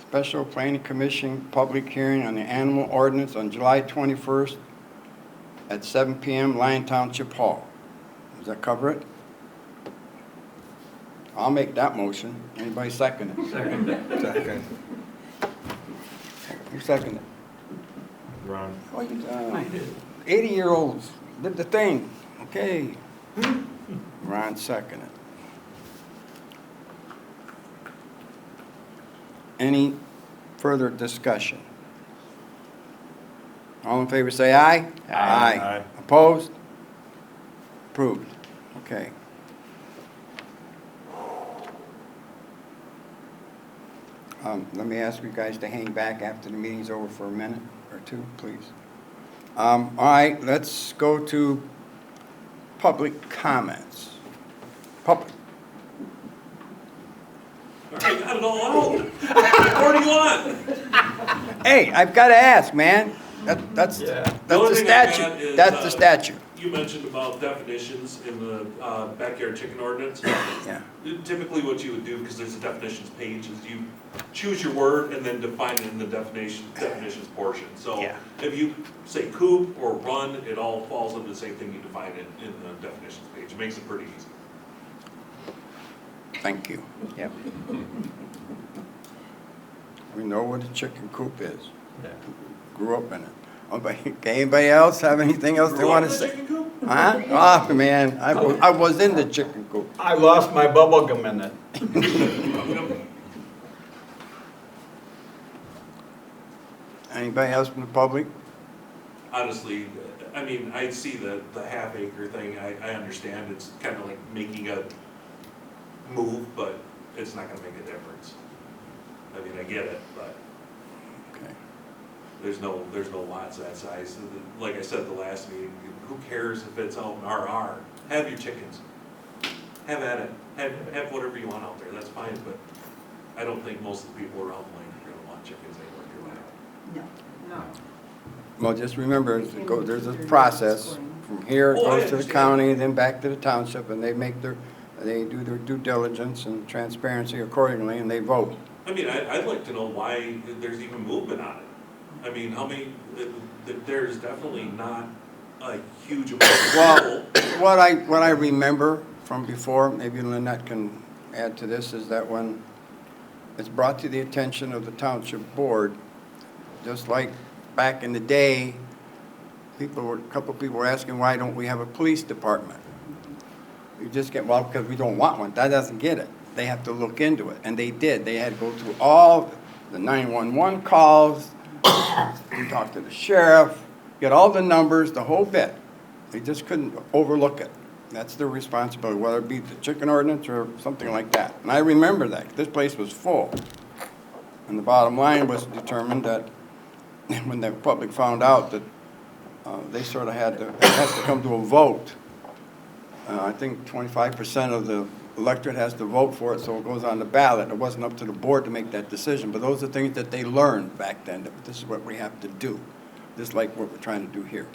Special Planning Commission public hearing on the animal ordinance on July 21st at 7 PM, Lyon Township Hall. Does that cover it? I'll make that motion. Anybody second it? Second. Who seconded it? Ron. Oh, you, 80-year-olds did the thing. Okay. Ron seconded it. Any further discussion? All in favor say aye. Aye. Opposed? Approved. Okay. Let me ask you guys to hang back after the meeting's over for a minute or two, please. All right, let's go to public comments. Public. I got it all out. What more do you want? Hey, I've got to ask, man. That's The the only thing I statute. got is, That's the statute. You mentioned about definitions in the backyard chicken ordinance. Yeah. Typically what you would do, because there's a definitions page, is you choose your word and then define it in the definitions portion. So Yeah. if you say coop or run, it all falls under the same thing, you define it in the definitions page. It makes it pretty easy. Thank you. Yep. We know what a chicken coop is. Grew up in it. Anybody else have anything else they Grew up want in to a say? chicken coop? Huh? Oh, man, I was in the chicken coop. I lost my bubble gum in it. Anybody else from the public? Honestly, I mean, I see the half acre thing, I understand, it's kind of like making a move, but it's not gonna make a difference. I mean, I get it, but Okay. there's no lots that size. Like I said the last meeting, who cares if it's out in RR? Have your chickens. Have at it. Have whatever you want out there, that's fine, but I don't think most of the people around Lane are gonna want chickens anywhere near that. No. Well, just remember, there's a process. From here, it Oh, I goes to the understand. county, then back to the township, and they do their due diligence and transparency accordingly, and they vote. I mean, I'd like to know why there's even movement on it. I mean, how many, there's definitely not a huge amount of Well, people. what I remember from before, maybe Lynette can add to this, is that when it's brought to the attention of the township board, just like back in the day, a couple of people were asking, why don't we have a police department? You just get, well, because we don't want one. That doesn't get it. They have to look into it, and they did. They had to go through all the 911 calls, talk to the sheriff, get all the numbers, the whole bit. They just couldn't overlook it. That's their responsibility, whether it be the chicken ordinance or something like that. And I remember that. This place was full. And the bottom line was determined that when the public found out that they sort of it has to come to a vote. I think 25% of the electorate has to vote for it, so it goes on the ballot. It wasn't up to the board to make that decision, but those are things that they learned back then, that this is what we have to do, just like what we're trying to do here.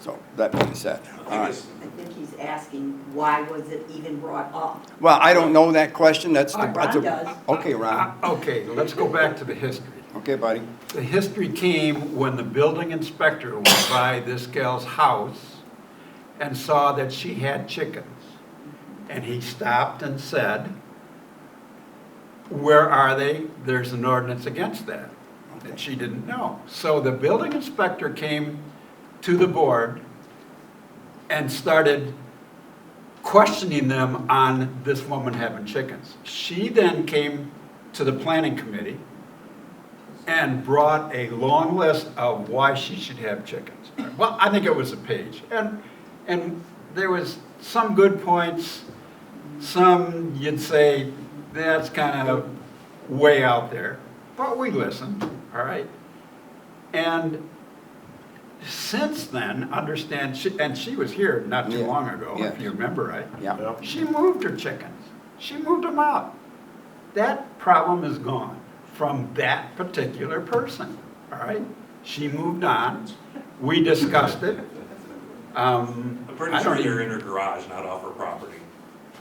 So, that being said. I guess, I think he's asking, why was it even brought up? Well, I don't know that question, that's the. Ron does. Okay, Ron. Okay, let's go back to the history. Okay, buddy. The history came when the building inspector went by this gal's house and saw that she had chickens. And he stopped and said, where are they? There's an ordinance against that. And she didn't know. So the building inspector came to the board and started questioning them on this woman having chickens. She then came to the planning committee and brought a long list of why she should have chickens. Well, I think it was a page. And there was some good points, some you'd say, that's kind of way out there. But we listened, all right? And since then, understand, and she was here not too Yeah. long ago, Yeah. if you remember right. Yeah. She moved her chickens. She moved them out. That problem is gone from that particular person, all right? She moved on. We discussed it. I'm pretty I sure don't they're even- in her garage, not off her property.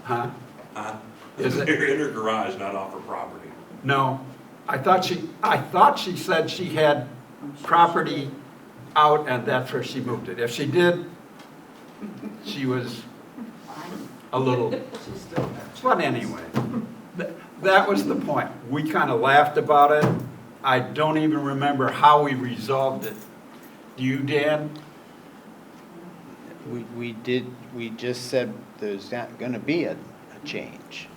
Huh? Huh? Is it? They're in her garage, not off her property. No. I thought she said she had property out and that's where she moved it. If she did, she was a little, but anyway, that was the point. We kind of laughed about it. I don't even remember how we resolved it. Do you, Dan? We just said there's not gonna be a change.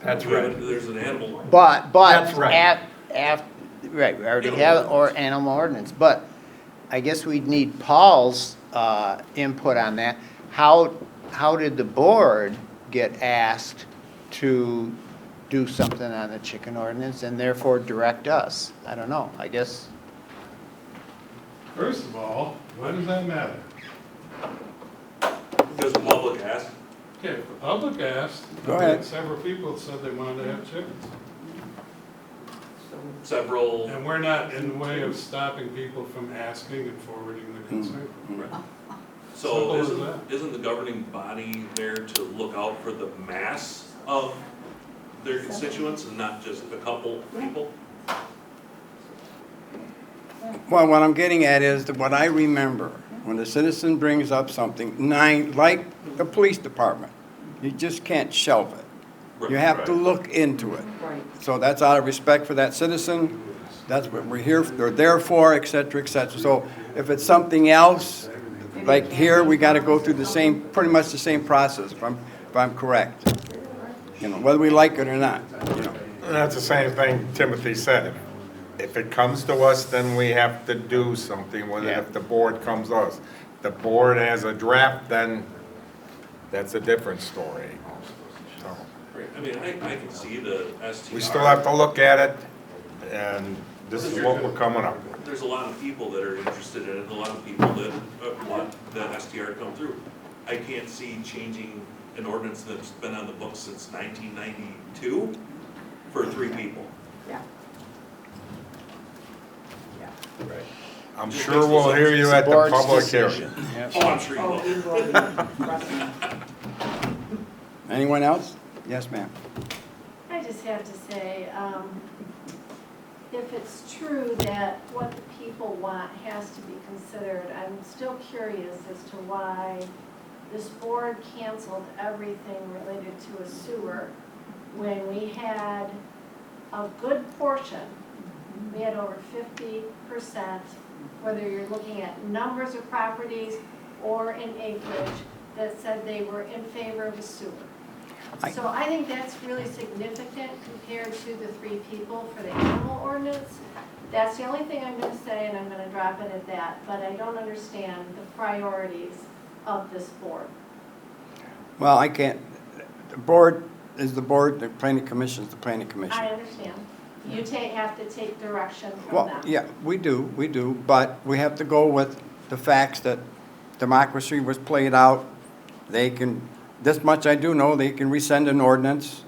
That's right. There's an animal. But That's right. right, we already have animal ordinance, but I guess we'd need Paul's input on that. How did the board get asked to do something on the chicken ordinance and therefore direct us? I don't know, I guess. First of all, why does that matter? Because the public asked. Okay, if the public asked, Go ahead. several people said they wanted to have chickens. Several, And we're not in the way of stopping people from asking and forwarding the concern. so Simple as isn't the governing body there to look out for the mass of their constituents and not just a couple people? Well, what I'm getting at is that what I remember, when a citizen brings up something, like the police department, you just can't shelve it. You have to look into it. Right. So that's out of respect for that citizen, that's what we're here, they're there for, et cetera, et cetera. So if it's something else, like here, we gotta go through the same, pretty much the same process, if I'm correct. You know, whether we like it or not, you know. And that's the same thing Timothy said. If it comes to us, then we have to do something with it. Yeah. If the board comes to us. The board has a draft, then that's a different story. So, I mean, I can see the STR. we still have to look at it, and this is what we're coming up with. There's a lot of people that are interested in it, a lot of people that want that STR to come through. I can't see changing an ordinance that's been on the books since 1992 for 3 people. Yeah. I'm sure we'll hear you at the Board's public decision. hearing. Yep. Oh, I'm sure you Oh, will. he will be. Anyone else? Yes, ma'am. I just have to say, if it's true that what the people want has to be considered, I'm still curious as to why this board canceled everything related to a sewer when we had a good portion, we had over 50%, whether you're looking at numbers of properties or in acreage, that said they were in favor of a sewer. So I think that's really significant compared to the 3 people for the animal ordinance. That's the only thing I'm gonna say, and I'm gonna drop it at that, but I don't understand the priorities of this board. Well, I can't, the board is the board, the planning commission is the planning commission. I understand. You have to take direction from Well, them. yeah, we do, but we have to go with the facts that democracy was played out. They can, this much I do know, they can rescind an ordinance,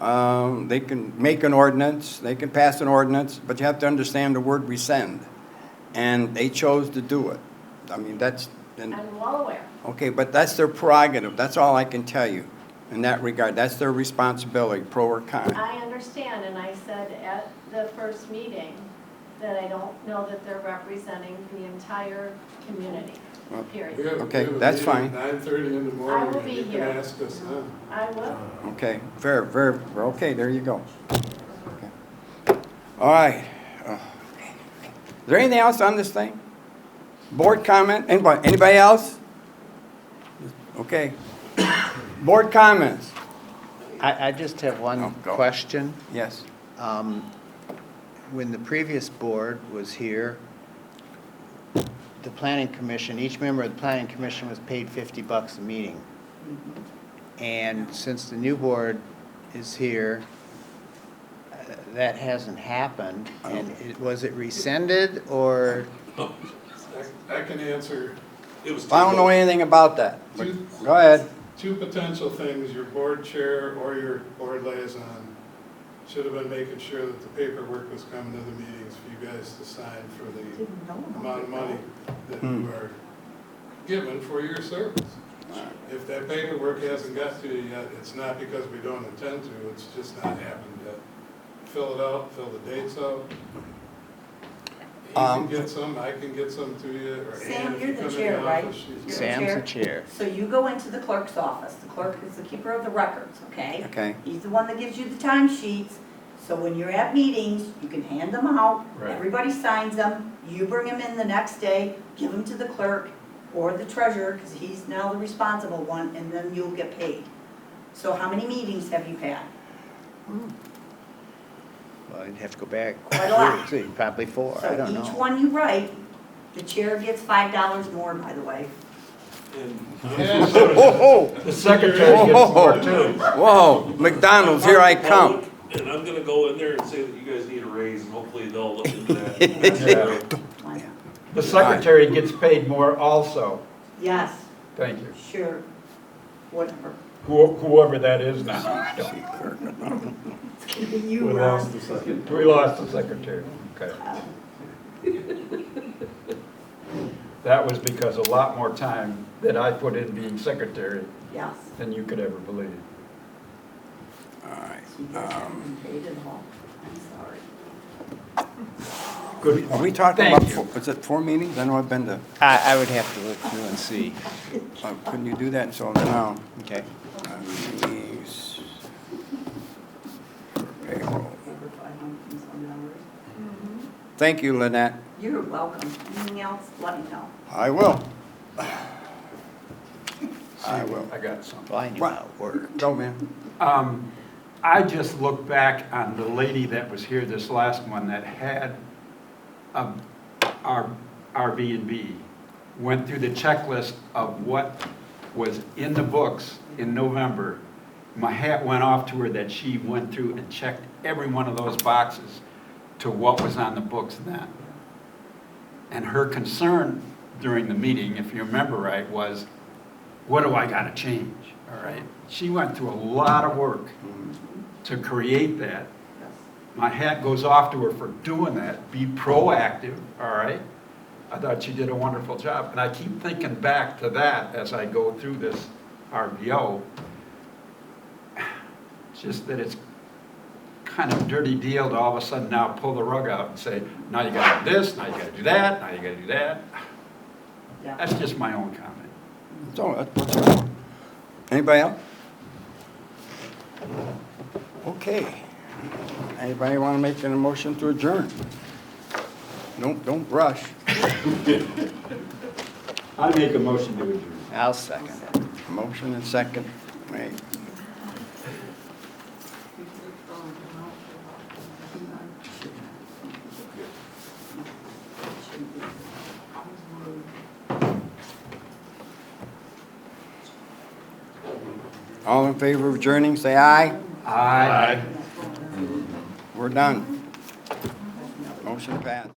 they can make an ordinance, they can pass an ordinance, but you have to understand the word rescind. And they chose to do it. I mean, that's, and, I'm well aware. okay, but that's their prerogative, that's all I can tell you in that regard. That's their responsibility, pro or con. I understand, and I said at the first meeting that I don't know that they're representing the entire community, Well, period. We have- Okay, we have a that's meeting fine. at 9:30 in the I morning. will and be you can here. ask us then. I will. Okay, very, okay, there you go. Okay. All right. Is there anything else on this thing? Board comment? Anybody else? Okay. Board comments? I just have Oh, one go. question. Yes. When the previous board was here, the planning commission, each member of the planning commission was paid $50 a meeting. And since the new board is here, that hasn't happened. And was it rescinded or? I can answer It was. I don't know anything about that. but two, Go ahead. two potential things. Your board chair or your board liaison should have been making sure that the paperwork was coming to the meetings for you guys to sign for the Didn't know about amount of it, money that Hmm. you are given for your service. If that paperwork hasn't got to you yet, it's not because we don't intend to, it's just not happened yet. Fill it out, fill the dates out. You can get some, I can get some to you, or Sam, Ann, if you're you the come in chair, the right? office, she's You're got the Sam's the chair. So you go into the clerk's office. The clerk is the keeper of the records, okay? Okay. He's the one that gives you the timesheets. So when you're at meetings, you can hand them out. Right. Everybody signs them. You bring them in the next day, give them to the clerk or the treasurer, because he's now the responsible one, and then you'll get paid. So how many meetings have you had? Well, you'd have to go back. Quite a lot. See, probably 4, I don't So know. each one you write, the chair gets $5 more, by the way. Whoa, The secretary gets more too. whoa, McDonald's, here I come. And I'm gonna go in there and say that you guys need a raise, and hopefully they'll look into that. Yeah. The secretary gets paid more also. Yes, Thank you. sure, whatever. Whoever that is now. It's gonna be you, We Ron. lost the secretary. We lost the secretary, okay. That was because a lot more time that I put in being secretary Yes. than you could ever believe. All right. You guys haven't been paid at all. I'm sorry. Good Are we point. talking Thank about, you. is it 4 meetings? I know I've been to, I would have to look through and see. couldn't you do that? So now, Okay. fees for payroll. Over $500. Thank you, Lynette. You're welcome. Anything else, let me know. I will. I will. I got some. Well, I knew how it worked. Go, man. I just look back on the lady that was here this last one that had our Airbnb, went through the checklist of what was in the books in November. My hat went off to her that she went through and checked every one of those boxes to what was on the books then. And her concern during the meeting, if you remember right, was, what do I gotta change, all right? She went through a lot of work to create that. My hat goes off to her for doing that, be proactive, all right? I thought she did a wonderful job, and I keep thinking back to that as I go through this RVO. Just that it's kind of dirty deal to all of a sudden now pull the rug out and say, now you gotta do this, now you gotta do that, now you gotta do that. Yeah. That's just my own comment. So, what's wrong? Anybody else? Okay. Anybody want to make an motion to adjourn? Don't rush. I make a motion to adjourn. I'll second it. Motion and second. Made. All in favor of adjourning, say aye. Aye. We're done. Motion passed.